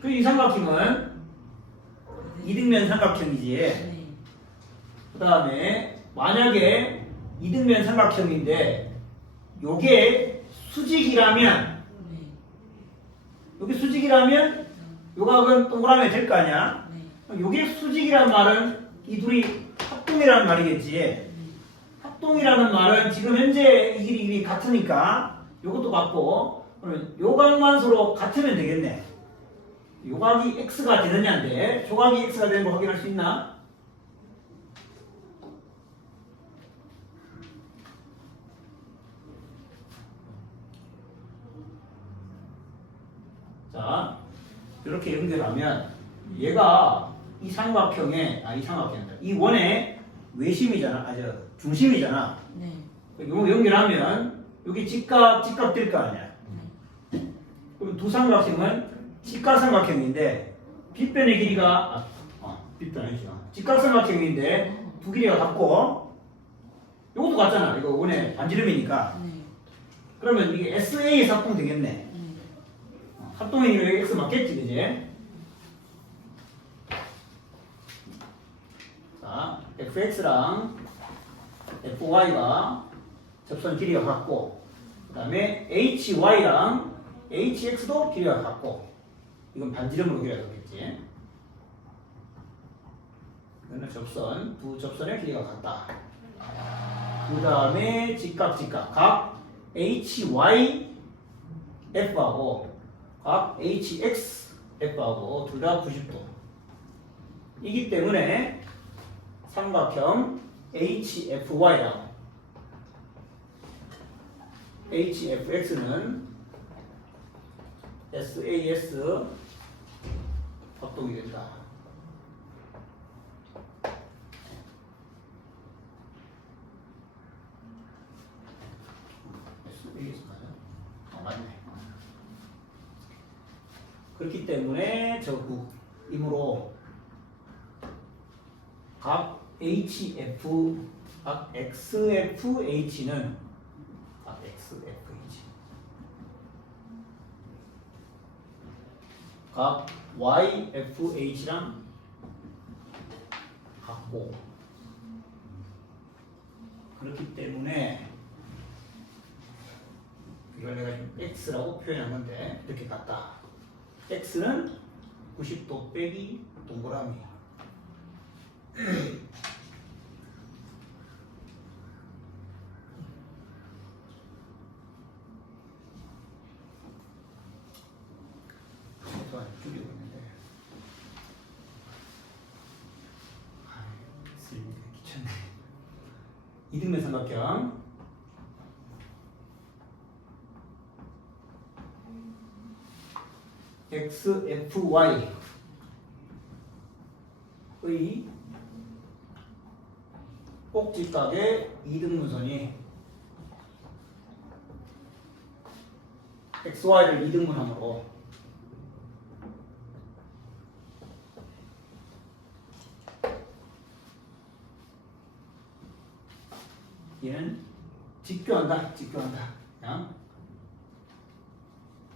그 이 삼각형은 이등면 삼각형이지. 네. 그 다음에 만약에 이등면 삼각형인데 요게 수직이라면 네. 요게 수직이라면 요 각은 동그라미 될 거 아니야? 네. 요게 수직이란 말은 이 둘이 합동이라는 말이겠지. 합동이라는 말은 지금 현재 이 길이 같으니까 요것도 같고 그러면 요 각만 서로 같으면 되겠네. 요 각이 x가 되느냐인데 조각이 x가 되는 거 확인할 수 있나? 자, 이렇게 연결하면 얘가 이 삼각형의 이 삼각형이다. 이 원의 외심이잖아. 중심이잖아. 네. 이거 연결하면 여기 직각 될 거 아니야. 그럼 두 삼각형은 직각 삼각형인데 빗변의 길이가 빗변 아니죠. 직각 삼각형인데 두 길이가 같고 이것도 같잖아. 이거 원의 반지름이니까. 네. 그러면 이게 SA에서 합동 되겠네. 네. 합동이니까 여기 X 맞겠지, 그지? 자, FX랑 FY가 접선 길이가 같고, 그 다음에 HY랑 HX도 길이가 같고, 이건 반지름으로 길이가 같겠지. 이거는 접선, 두 접선의 길이가 같다. 그 다음에 직각. 각 HY F하고 각 HX F하고 둘 다 90도. 이기 때문에 삼각형 HFY랑 HFX는 SAS 합동이 된다. SAS 맞아? 맞네. 그렇기 때문에 이므로 각 HF, 각 XFH는 각 XFH, 각 YFH랑 같고, 그렇기 때문에 이걸 내가 지금 X라고 표현한 건데 이렇게 같다. X는 90도 빼기 동그라미. 최소한 줄이고 있는데. 쓰기가 귀찮네. 이등변 삼각형. XFY의 꼭지각의 이등분선이 XY를 이등분함으로 얘는 직교한다. 그냥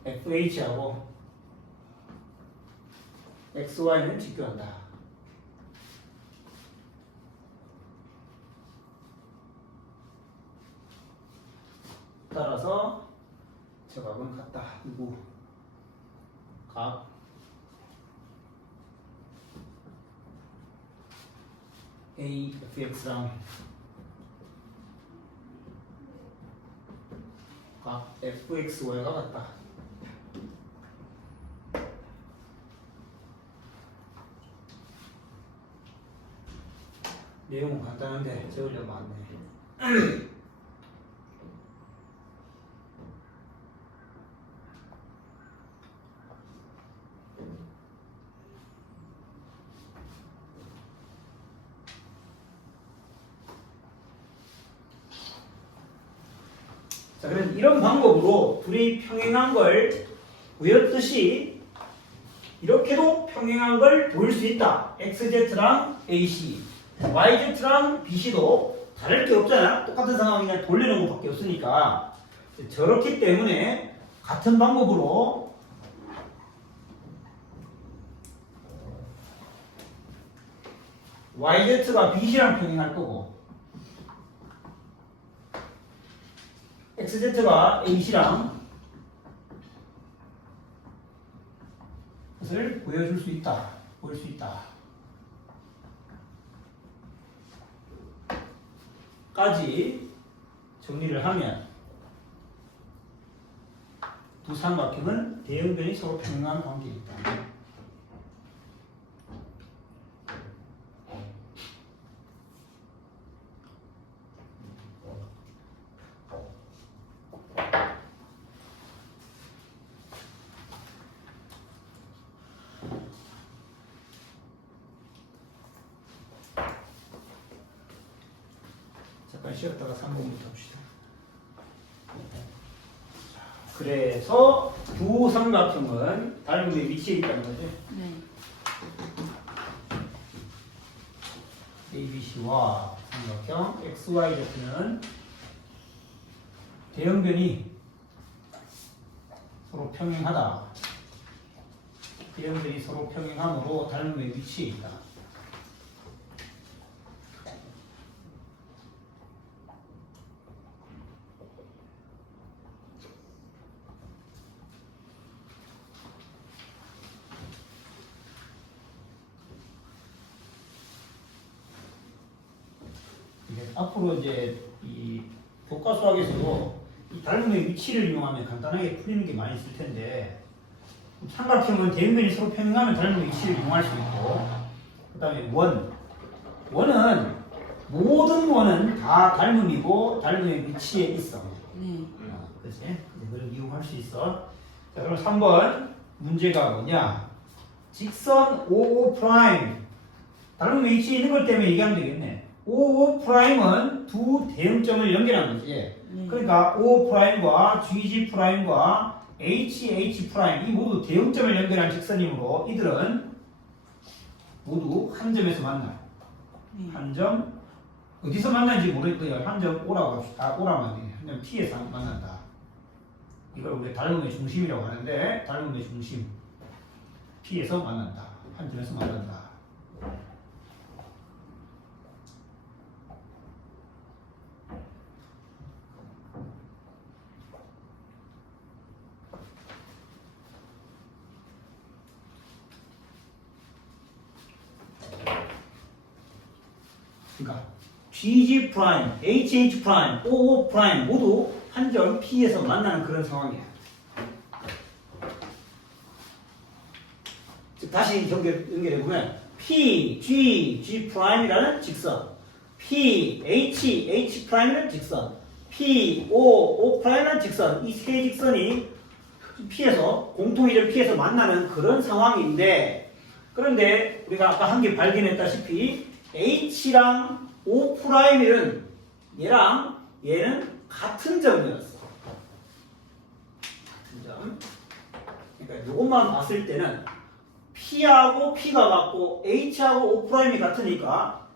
FH하고 XY는 직교한다. 따라서 저각은 같다. 이거 각 AFX랑 각 FXY가 같다. 내용은 간단한데 적으려면 안 돼. 자, 그래서 이런 방법으로 둘이 평행한 걸 보였듯이 이렇게도 평행한 걸 보일 수 있다. XZ랑 AC, YZ랑 BC도 다를 게 없잖아. 똑같은 상황이 그냥 돌리는 것밖에 없으니까. 저렇기 때문에 같은 방법으로 YZ가 BC랑 평행할 거고 XZ가 AC랑 것을 보여줄 수 있다. 보일 수 있다. 까지 정리를 하면 두 삼각형은 대응변이 서로 평행한 관계에 있다. 잠깐 쉬었다가 3번부터 봅시다. 그래서 두 삼각형은 다른 곳에 위치해 있다는 거지. 네. ABC와 삼각형 XYZ는 대응변이 서로 평행하다. 대응변이 서로 평행함으로 다른 곳에 위치해 있다. 앞으로 이제 이 교과 수학에서도 이 닮음의 위치를 이용하면 간단하게 풀리는 게 많이 있을 텐데 삼각형은 대응변이 서로 평행하면 닮음의 위치를 이용할 수 있고 그 다음에 원은 모든 원은 다 닮음이고 닮음의 위치에 있어. 네. 그치? 그걸 이용할 수 있어. 자, 그럼 3번 문제가 뭐냐? 직선 OO 프라임 닮음의 위치에 있는 것 때문에 얘기하면 되겠네. OO 프라임은 두 대응점을 연결한 거지. 그러니까 O 프라임과 GG 프라임과 HH 프라임 이 모두 대응점을 연결한 직선이므로 이들은 모두 한 점에서 만나. 한 점 어디서 만나는지 모르겠고요. 한 점 O라고 합시다. O라면 돼. 한 점 P에서 만난다. 이걸 우리 닮음의 중심이라고 하는데 닮음의 중심 P에서 만난다. 한 점에서 만난다. 그러니까 GG 프라임, HH 프라임, OO 프라임 모두 한 점 P에서 만나는 그런 상황이야. 즉 다시 연결해 보면 P, G, G 프라임이라는 직선, P, H, H 프라임이라는 직선, P, O, O 프라임이라는 직선 이 세 직선이 P에서 공통이점 P에서 만나는 그런 상황인데 그런데 우리가 아까 한 개 발견했다시피 H랑 O 프라임은 얘랑 얘는 같은 점이었어. 같은 점. 그러니까 이것만 봤을 때는 P하고 P가 같고 H하고 O 프라임이 같으니까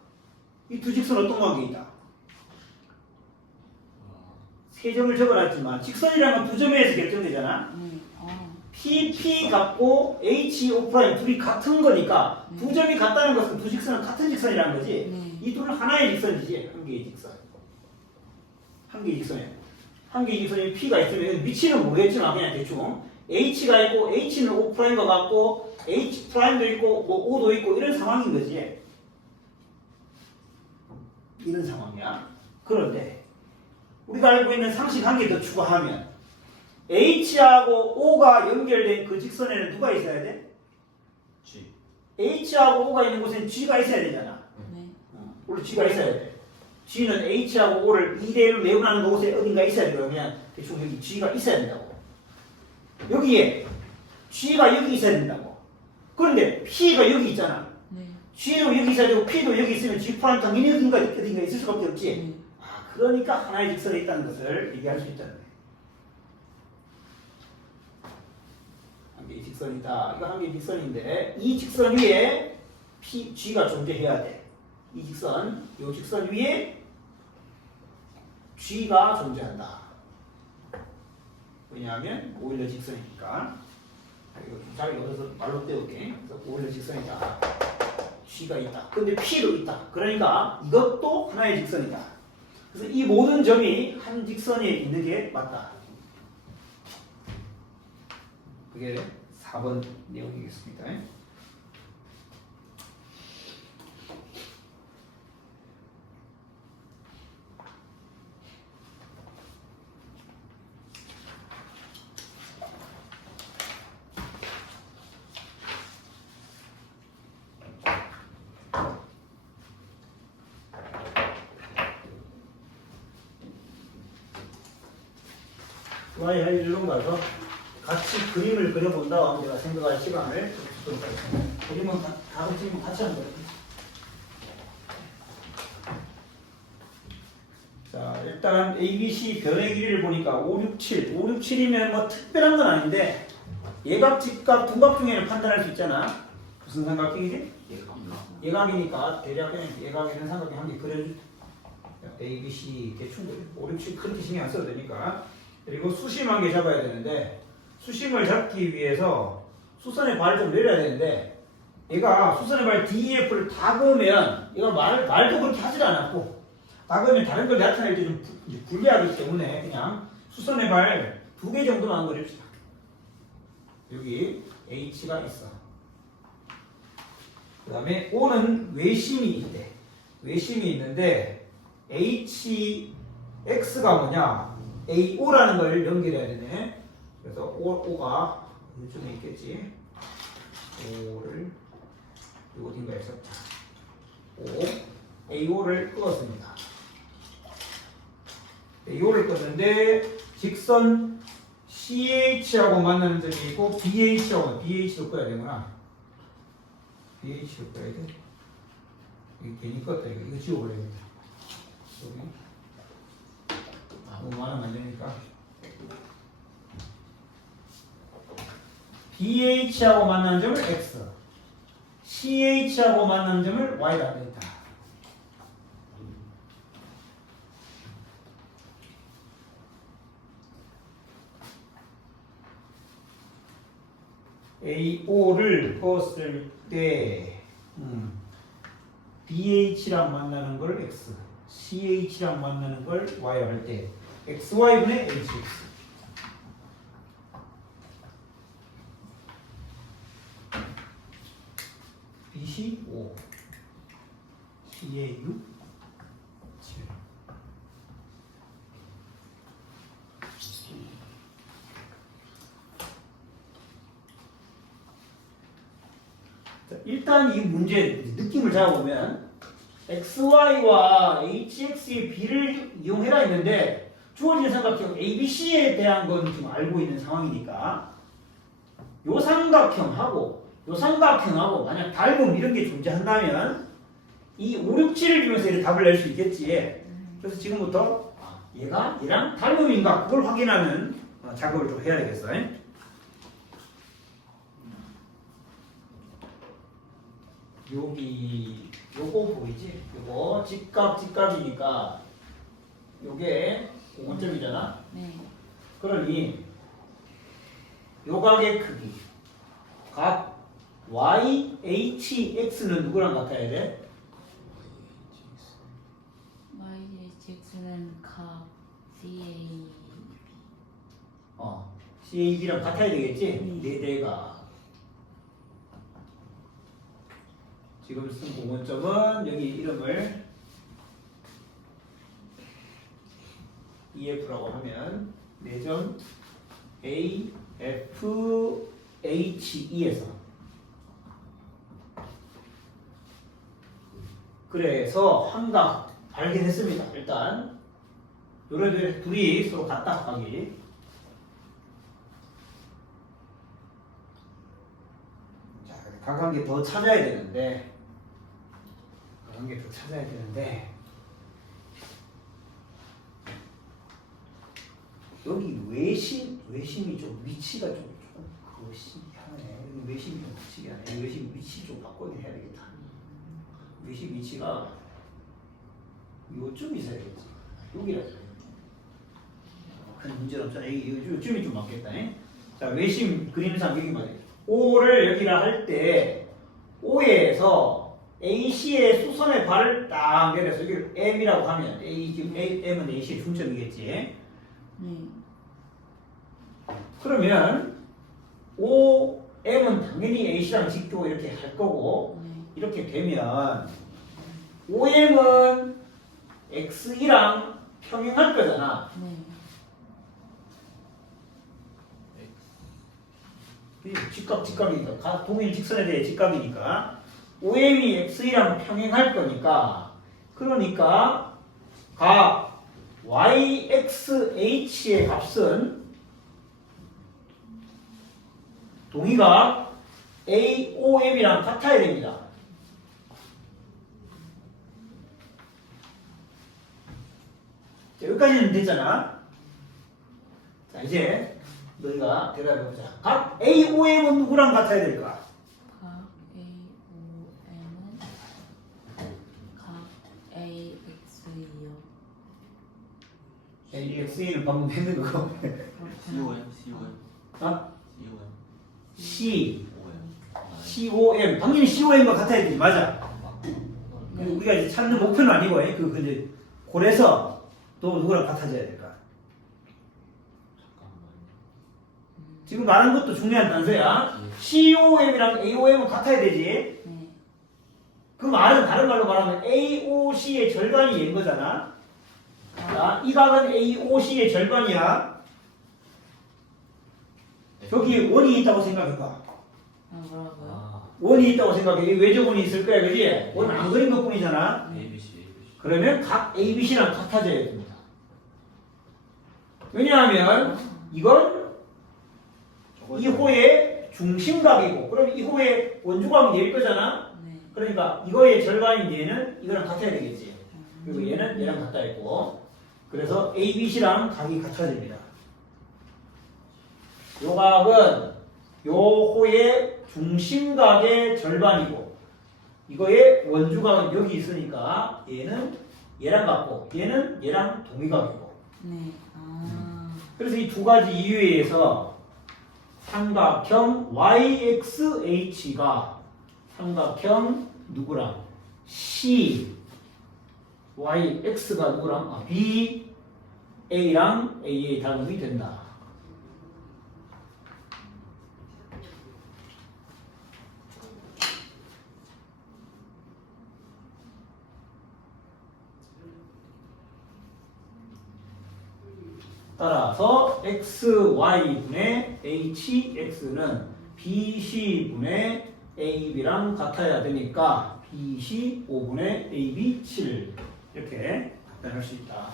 이 두 직선 어떤 관계에 있다? 세 점을 적어놨지만 직선이라는 건 두 점에서 결정되잖아. P 같고 H, O 프라임 둘이 같은 거니까 두 점이 같다는 것은 두 직선은 같은 직선이라는 거지. 이 둘은 하나의 직선이지. 한 개의 직선. 한 개의 직선에. 한 개의 직선에 P가 있으면 위치는 모르겠지만 그냥 대충 h가 있고 h는 O'인 것 같고 H'도 있고 뭐 O도 있고 이런 상황인 거지. 이런 상황이야. 그런데 우리가 알고 있는 상식 한 개 더 추가하면 H하고 O가 연결된 그 직선에는 누가 있어야 돼? G. H하고 O가 있는 곳에는 G가 있어야 되잖아. 네. 원래 G가 있어야 돼. G는 H하고 O를 2대1로 매분하는 곳에 어딘가 있어야 돼요. 그냥 대충 여기 G가 있어야 된다고. 여기에 G가 여기 있어야 된다고. 그런데 P가 여기 있잖아. 네. G도 여기 있어야 되고 P도 여기 있으면 G 프라임 당연히 어딘가 있을 수밖에 없지. 네. 아, 그러니까 하나의 직선에 있다는 것을 얘기할 수 있다는 거예요. 한 개의 직선이다. 이거 한 개의 직선인데 이 직선 위에 G가 존재해야 돼. 이 직선 위에 G가 존재한다. 왜냐하면 오일러 직선이니까. 이거 좀 잘 얻어서 말로 때울게. 그래서 오일러 직선이다. G가 있다. 근데 P도 있다. 그러니까 이것도 하나의 직선이다. 그래서 이 모든 점이 한 직선에 있는 게 맞다. 그게 4번 내용이겠습니다. y 할 일로 가서 같이 그림을 그려본 다음 제가 생각할 시간을 주도록 하겠습니다. 그림은 다음 팀 같이 하는 거예요. 자, 일단 ABC 변의 길이를 보니까 5, 6, 7. 5, 6, 7이면 뭐 특별한 건 아닌데 예각, 직각, 두각 중에는 판단할 수 있잖아. 무슨 삼각형이지? 예각이니까 대략 예각에는 삼각형 한 개 그려줄. ABC 대충 5, 6, 7 그렇게 신경 안 써도 되니까. 그리고 수심 한 개 잡아야 되는데 수심을 잡기 위해서 수선의 발을 좀 내려야 되는데 얘가 수선의 발 DEF를 다 그으면 얘가 말도 그렇게 하질 않았고 다 그으면 다른 걸 나타낼 때 좀 불리하기 때문에 그냥 수선의 발 2개 정도만 그립시다. 여기 H가 있어. 그 다음에 O는 외심이 있대. 외심이 있는데 HX가 뭐냐? AO라는 걸 연결해야 되네. 그래서 O가 이쯤에 있겠지. O를 어딘가에 썼다. AO를 끄었습니다. AO를 껐는데 직선 CH하고 만나는 점이 있고 BH도 꺼야 되구나. BH도 꺼야 돼. 이거 괜히 껐다. 이거 지워버려야겠다. 여기. 너무 많으면 안 되니까. BH하고 만나는 점을 X, CH하고 만나는 점을 Y라 되겠다. AO를 껐을 때 BH랑 만나는 걸 X, CH랑 만나는 걸 Y 할 때 XY분의 HX. BC 5, CA 6, 7. 자, 일단 이 문제 느낌을 잡아보면 XY와 HX의 B를 이용해라 했는데 주어진 삼각형 ABC에 대한 건 지금 알고 있는 상황이니까 요 삼각형하고 만약 닮음 이런 게 존재한다면 이 5, 6, 7을 주면서 이렇게 답을 낼 수 있겠지. 그래서 지금부터 얘가 얘랑 닮음인가 그걸 확인하는 작업을 좀 해야 되겠어요. 여기 요거 보이지? 요거 직각이니까 요게 원점이잖아. 네. 그러니 요 각의 크기 각 YHX는 누구랑 같아야 돼? YHX는 각 CA CAB랑 같아야 되겠지? 네. 네 대가. 지금 쓴 공원점은 여기 이름을 EF라고 하면 4점 A, F, H, E에서 그래서 함각 발견했습니다. 일단 요래들 둘이 서로 같다 각이. 자, 각관계 더 찾아야 되는데 각관계 더 찾아야 되는데 여기 외심이 좀 위치가 좀 그것이 하네. 여기 외심이 좀 위치가 하네. 외심 위치 좀 바꾸긴 해야 되겠다. 외심 위치가 요쯤 있어야겠지. 여기라서 큰 문제는 없잖아. 요쯤이 좀 맞겠다. 자, 외심 그림상 여기 맞아요. O를 여기라 할 때 O에서 AC의 수선의 발을 딱 내려서 여기를 M이라고 하면 지금 M은 AC의 중점이겠지. 네. 그러면 OM은 당연히 AC랑 직교 이렇게 할 거고 네. 이렇게 되면 OM은 X2랑 평행할 거잖아. 네. 직각이니까 동일 직선에 대해 직각이니까 OM이 X2랑 평행할 거니까 그러니까 각 YXH의 값은 동의각 AOM이랑 같아야 됩니다. 자, 여기까지는 됐잖아. 자, 이제 너희가 대답해보자. 각 AOM은 누구랑 같아야 될까? 각 AOM은 각 AX이요. AXA는 방금 했는 거. COM COM 어? COM C, OM COM. 당연히 COM과 같아야 되지. 맞아. 네. 우리가 이제 찾는 목표는 아니고, 그 이제 고래서 또 누구랑 같아져야 될까? 잠깐만. 지금 말한 것도 중요한 단서야. COM이랑 AOM은 같아야 되지. 네. 그 말은 다른 말로 말하면 AOC의 절반이 얘인 거잖아. 자, 이 각은 AOC의 절반이야. 여기 원이 있다고 생각해봐. 아, 뭐라고요? 아 원이 있다고 생각해. 이 외조원이 있을 거야, 그지? 원은 안 그린 것 뿐이잖아. ABC 그러면 각 ABC랑 같아져야 됩니다. 왜냐하면 이건 이 호의 중심각이고, 그럼 이 호의 원주각이 얘일 거잖아. 네. 그러니까 이거의 절반인 얘는 이거랑 같아야 되겠지. 그리고 얘는 얘랑 같다 했고, 그래서 ABC랑 각이 같아야 됩니다. 요 각은 요 호의 중심각의 절반이고, 이거의 원주각은 여기 있으니까 얘는 얘랑 같고, 얘는 얘랑 동의각이고. 네. 아. 그래서 이 두 가지 이유에 의해서 삼각형 YXH가 삼각형 누구랑 C YX가 누구랑 B A랑 A의 단원이 된다. 따라서 XY분의 HX는 BC분의 AB랑 같아야 되니까 BC 5분의 AB 7 이렇게 답변할 수 있다.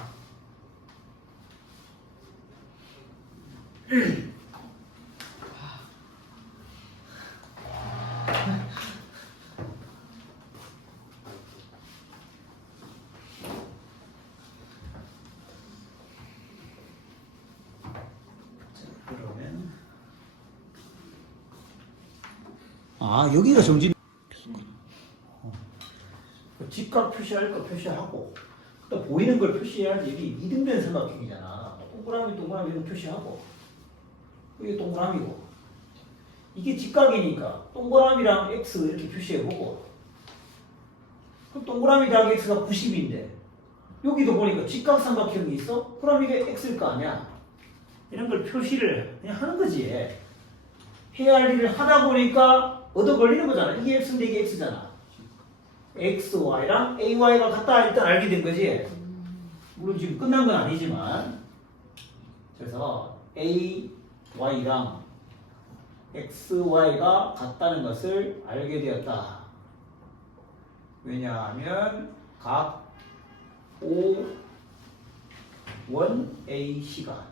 그러면 여기가 정진. 직각 표시할 거 표시하고 또 보이는 걸 표시해야지. 이게 이등변 삼각형이잖아. 동그라미 이런 표시하고 이게 동그라미고 이게 직각이니까 동그라미랑 x 이렇게 표시해보고 그럼 동그라미 더하기 x가 90인데 여기도 보니까 직각 삼각형이 있어? 그럼 이게 x일 거 아니야. 이런 걸 표시를 그냥 하는 거지. 해야 할 일을 하다 보니까 얻어 걸리는 거잖아. 이게 x인데 이게 x잖아. x, y랑 a, y가 같다 일단 알게 된 거지. 물론 지금 끝난 건 아니지만 그래서 a, y랑 x, y가 같다는 것을 알게 되었다. 왜냐하면 각 O, 1, A, C가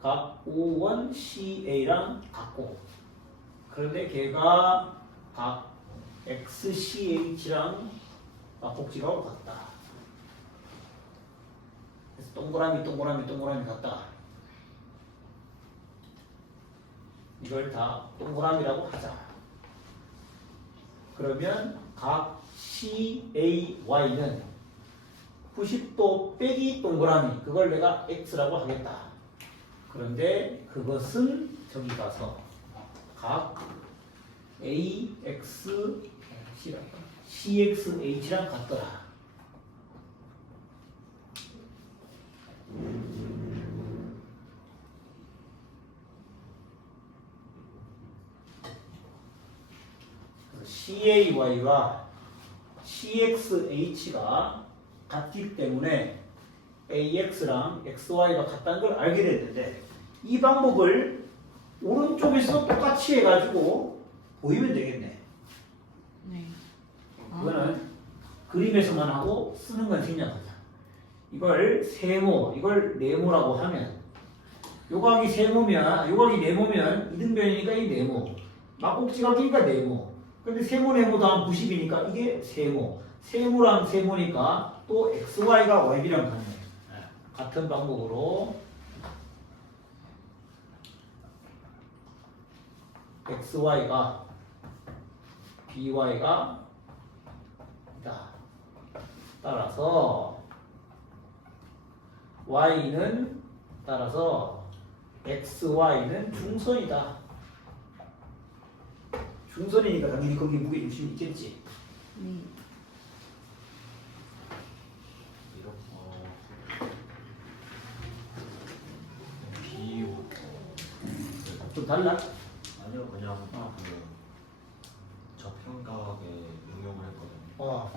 각 O1, CA랑 같고 그런데 걔가 각 XCH랑 막복지가 같다. 그래서 동그라미 같다. 이걸 다 동그라미라고 하자. 그러면 각 CAY는 90도 빼기 동그라미 그걸 내가 X라고 하겠다. 그런데 그것은 저기 가서 각 AX, CXH랑 같더라. CAY와 CXH가 같기 때문에 AX랑 XY가 같다는 걸 알게 됐는데 이 방법을 오른쪽에서 똑같이 해가지고 보이면 되겠네. 네. 그거는 그림에서만 하고 쓰는 건 생략하자. 이걸 세모, 이걸 네모라고 하면 요각이 세모면, 요각이 네모면 이등변이니까 이 네모, 막꼭지가 끼니까 네모. 근데 세모 네모 다음 90이니까 이게 세모. 세모랑 세모니까 또 XY가 YB랑 같네. 같은 방법으로 XY가 BY가 있다. 따라서 Y는 따라서 XY는 중선이다. 중선이니까 당연히 거기 무게중심이 있겠지. 좀 달라? 아니요, 그냥 그 저평각에 응용을 했거든요.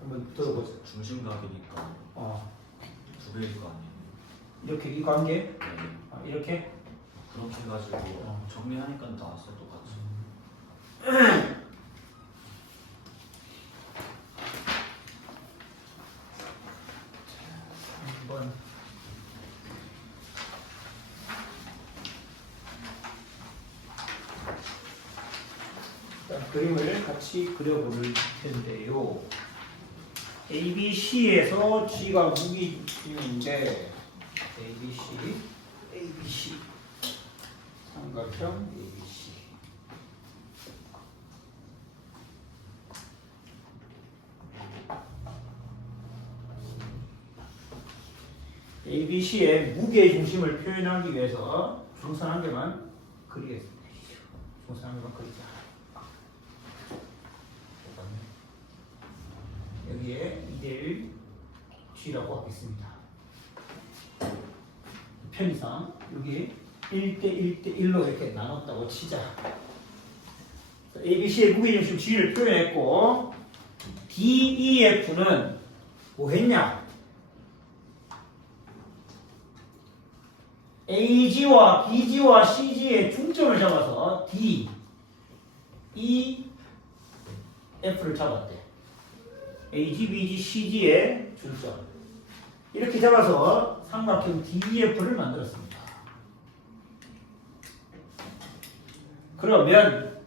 한번 들어보자. 중심각이니까 두 배일 거 아니에요. 이렇게 이 관계? 네. 이렇게? 그렇게 해가지고 정리하니까 나왔어 똑같이. 한번 일단 그림을 같이 그려볼 텐데요. ABC에서 G가 무기중심인데 ABC 삼각형 ABC ABC의 무게 중심을 표현하기 위해서 중선 한 개만 그리겠습니다. 중선 한 개만 그리자. 여기에 2대1 G라고 하겠습니다. 편의상 여기 1대1로 이렇게 나눴다고 치자. ABC의 무게중심 G를 표현했고 DEF는 뭐 했냐? AG와 BG와 CG의 중점을 잡아서 D, E, F를 잡았대. AG, BG, CG의 중점. 이렇게 잡아서 삼각형 DEF를 만들었습니다. 그러면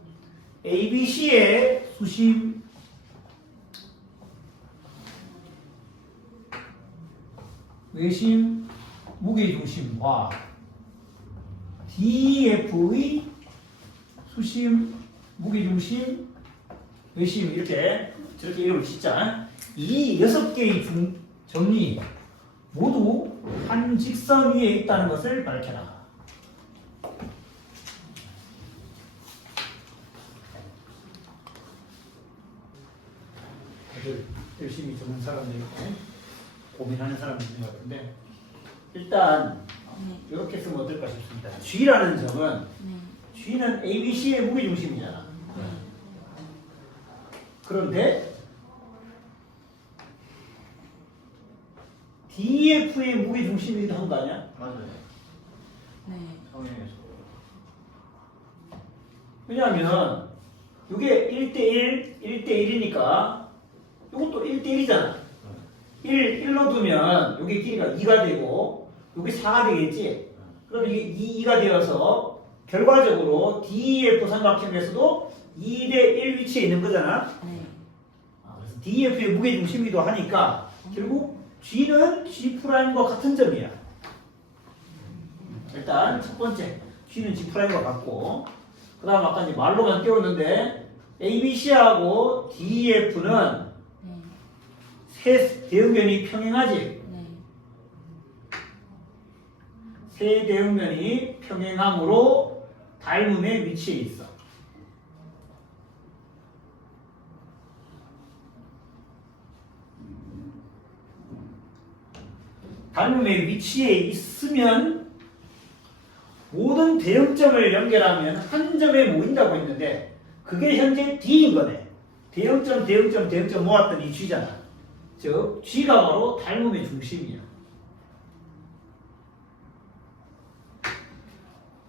ABC의 수심 외심 무게중심과 DEF의 수심 무게중심 외심 이렇게 저렇게 이름을 짓자. 이 6개의 점이 모두 한 직선 위에 있다는 것을 밝혀라. 다들 열심히 적는 사람들이 있고 고민하는 사람들이 있는 것 같은데 일단 네. 이렇게 쓰면 어떨까 싶습니다. G라는 점은 네. G는 ABC의 무게중심이잖아. 그런데 DEF의 무게중심이기도 한 거 아니야? 맞아요. 네. 성형에서. 왜냐하면 이게 1대1, 1대1이니까 이것도 1대1이잖아. 1로 두면 이게 길이가 2가 되고 이게 4가 되겠지. 그럼 이게 2가 되어서 결과적으로 DEF 삼각형에서도 2대1 위치에 있는 거잖아. 네. 그래서 DEF의 무게중심이기도 하니까 결국 G는 G'과 같은 점이야. 일단 첫 번째 G는 G'과 같고 그 다음 아까 이제 말로만 띄웠는데 ABC하고 DEF는 네. 세 대응면이 평행하지. 네. 세 대응면이 평행함으로 닮음의 위치에 있어. 닮음의 위치에 있으면 모든 대응점을 연결하면 한 점에 모인다고 했는데 그게 현재 D인 거네. 대응점, 대응점, 대응점 모았더니 G잖아. 즉 G가 바로 닮음의 중심이야.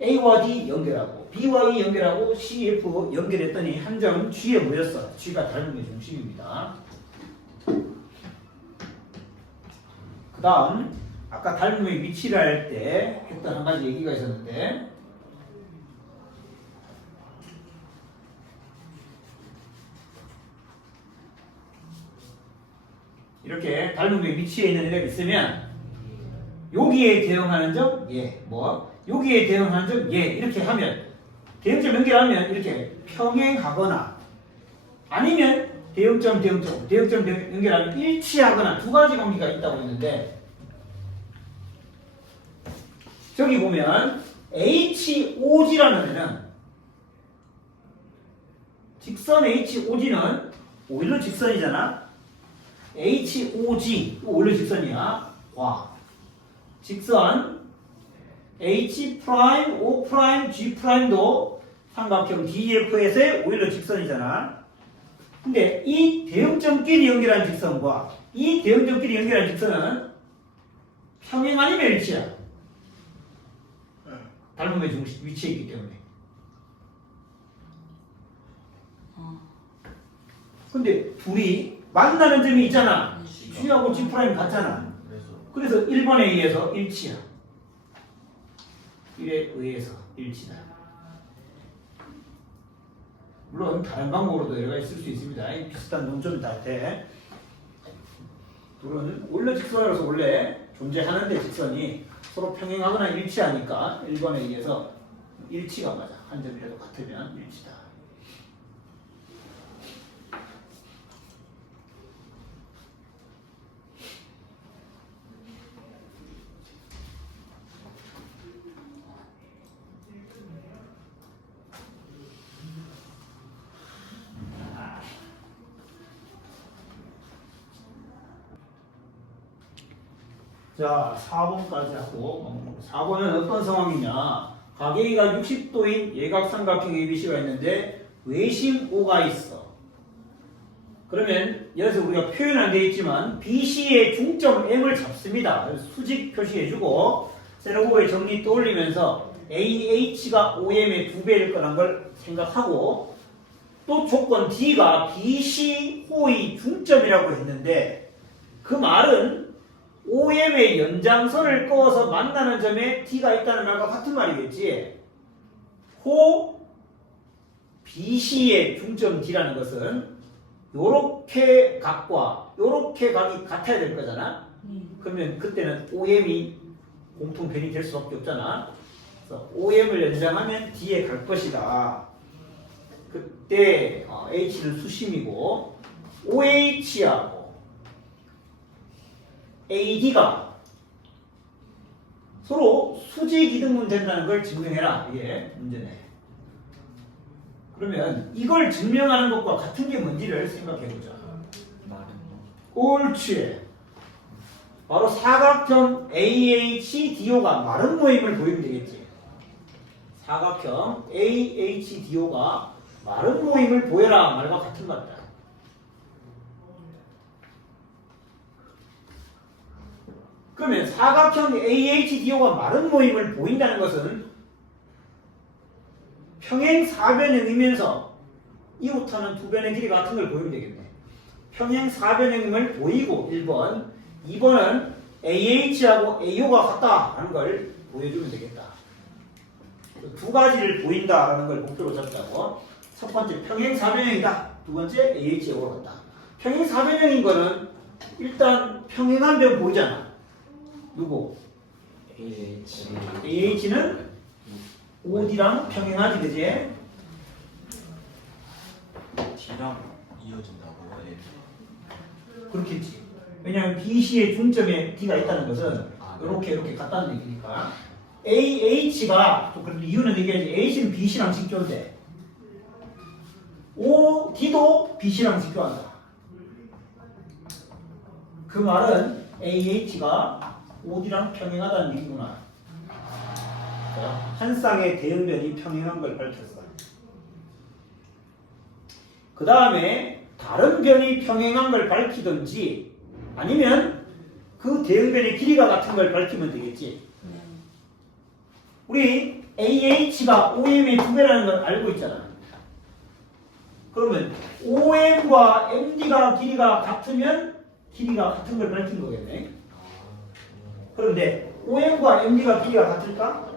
A와 D 연결하고 B와 E 연결하고 C, F 연결했더니 한 점 G에 모였어. G가 닮음의 중심입니다. 그 다음 아까 닮음의 위치를 할 때 했던 한 가지 얘기가 있었는데 이렇게 닮음의 위치에 있는 애가 있으면 여기에 대응하는 점 예, 여기에 대응하는 점 예, 이렇게 하면 대응점 연결하면 이렇게 평행하거나 아니면 대응점 연결하면 일치하거나 두 가지 관계가 있다고 했는데 저기 보면 HOG라는 애는 직선 HOG는 오일로 직선이잖아. HOG 오일로 직선이야. 와. 직선 H', O', G'도 삼각형 DEF에서의 오일로 직선이잖아. 근데 이 대응점끼리 연결한 직선과 이 대응점끼리 연결한 직선은 평행 아니면 일치야. 닮음의 중심 위치에 있기 때문에. 근데 둘이 만나는 점이 있잖아. G하고 G' 같잖아. 그래서 1번에 의해서 일치야. 1에 의해서 일치다. 물론 다른 방법으로도 여러 가지 쓸 수 있습니다. 비슷한 논점이 다 돼. 둘은 원래 직선으로서 원래 존재하는데 직선이 서로 평행하거나 일치하니까 1번에 의해서 일치가 맞아. 한 점이라도 같으면 일치다. 자, 4번까지 하고 4번은 어떤 상황이냐. 가계가 60도인 예각삼각형 ABC가 있는데 외심 O가 있어. 그러면 여기서 우리가 표현 안 되어 있지만 BC의 중점 M을 잡습니다. 수직 표시해주고 세로고의 정리 떠올리면서 AH가 OM의 2배일 거란 걸 생각하고 또 조건 D가 BC 호의 중점이라고 했는데 그 말은 OM의 연장선을 그어서 만나는 점에 D가 있다는 말과 같은 말이겠지. 호 BC의 중점 D라는 것은 요렇게 각과 요렇게 각이 같아야 될 거잖아. 그러면 그때는 OM이 공통변이 될 수밖에 없잖아. 그래서 OM을 연장하면 D에 갈 것이다. 그때 H는 수심이고 OH하고 AD가 서로 수직 이등분 된다는 걸 증명해라. 이게 문제네. 그러면 이걸 증명하는 것과 같은 게 뭔지를 생각해보자. 옳지. 바로 사각형 AHDO가 마른 모임을 보이면 되겠지. 사각형 AHDO가 마른 모임을 보여라 말과 같은 것 같다. 그러면 사각형 AHDO가 마른 모임을 보인다는 것은 평행 사변형이면서 이웃하는 두 변의 길이 같은 걸 보이면 되겠네. 평행 사변형임을 보이고 1번, 2번은 AH하고 AO가 같다 하는 걸 보여주면 되겠다. 두 가지를 보인다라는 걸 목표로 잡자고. 첫 번째 평행 사변형이다. 두 번째 AH, AO가 같다. 평행 사변형인 거는 일단 평행한 변 보이잖아. 누구? AH는 OD랑 평행하지, 그지? D랑 이어진다고요? 예. 그렇겠지. 왜냐하면 BC의 중점에 D가 있다는 것은 아, 네. 이렇게 같다는 얘기니까. AH가, 또 그런 이유는 얘기하지. H는 BC랑 직교인데 OD도 BC랑 직교한다. 그 말은 AH가 OD랑 평행하다는 얘기구나. 한 쌍의 대응변이 평행한 걸 밝혔어. 그 다음에 다른 변이 평행한 걸 밝히든지 아니면 그 대응변의 길이가 같은 걸 밝히면 되겠지. 네. 우리 AH가 OM의 두 배라는 걸 알고 있잖아. 그러면 OM과 MD가 길이가 같으면 길이가 같은 걸 밝힌 거겠네. 그런데 OM과 MD가 길이가 같을까?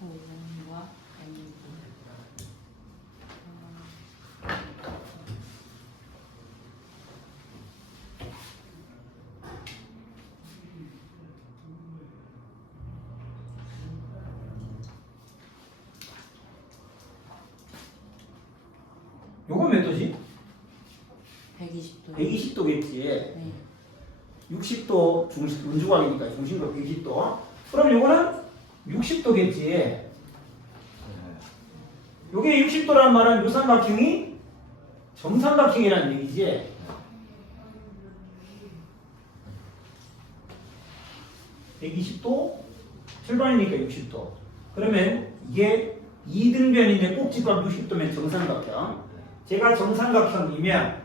OM과 MD. 요건 몇 도지? 120도. 120도겠지. 네. 60도 운주각이니까 중심도 120도. 그럼 요거는 60도겠지. 네. 요게 60도라는 말은 요 삼각형이 정삼각형이라는 얘기지. (120도) 출발이니까 60도. 그러면 이게 이등변인데 꼭지각 60도면 정삼각형. 제가 정삼각형이면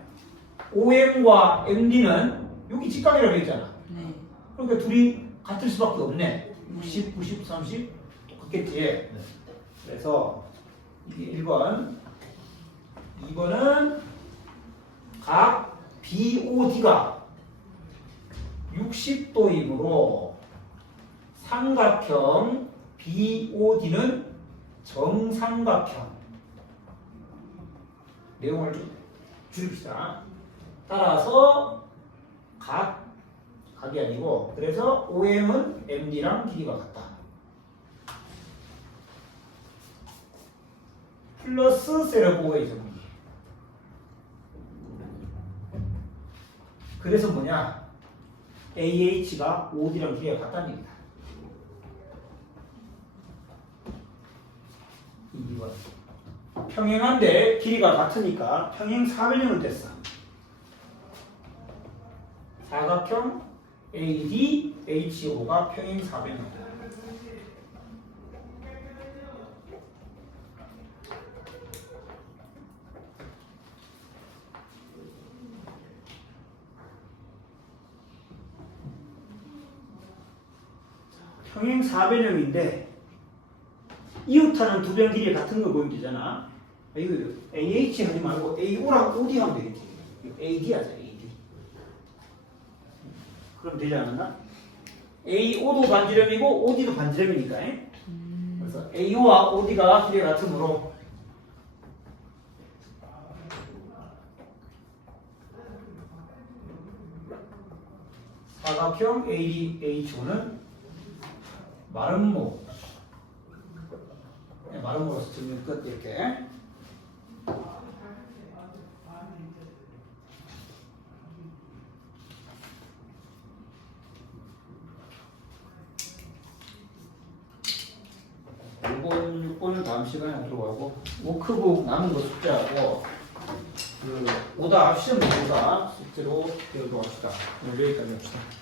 OM과 MD는 여기 직각이라고 했잖아. 네. 그러니까 둘이 같을 수밖에 없네. 60, 90, 30 똑같겠지. 그래서 이게 1번, 2번은 각 BOD가 60도이므로 삼각형 BOD는 정삼각형. 내용을 좀 줄입시다. 따라서 각이 아니고 그래서 OM은 MD랑 길이가 같다. 플러스 세로보의 정리. 그래서 뭐냐? AH가 OD랑 길이가 같다는 얘기다. 2번. 평행한데 길이가 같으니까 평행 사변형은 됐어. 사각형 AD, HO가 평행 사변형이다. 평행 사변형인데 이웃하는 두 변 길이 같은 거 보면 되잖아. 이거 AH 하지 말고 AO랑 OD 하면 되겠지. AD 하자, AD. 그럼 되지 않았나? AO도 반지름이고 OD도 반지름이니까. 그래서 AO와 OD가 길이가 같으므로 사각형 ADHO는 마름모. 마름모로서 증명 끝 이렇게. 일본 6번은 다음 시간에 하도록 하고 워크북 남은 거 숙제하고 오답, 시험 오답 실제로 배우도록 합시다. 오늘 여기까지 합시다.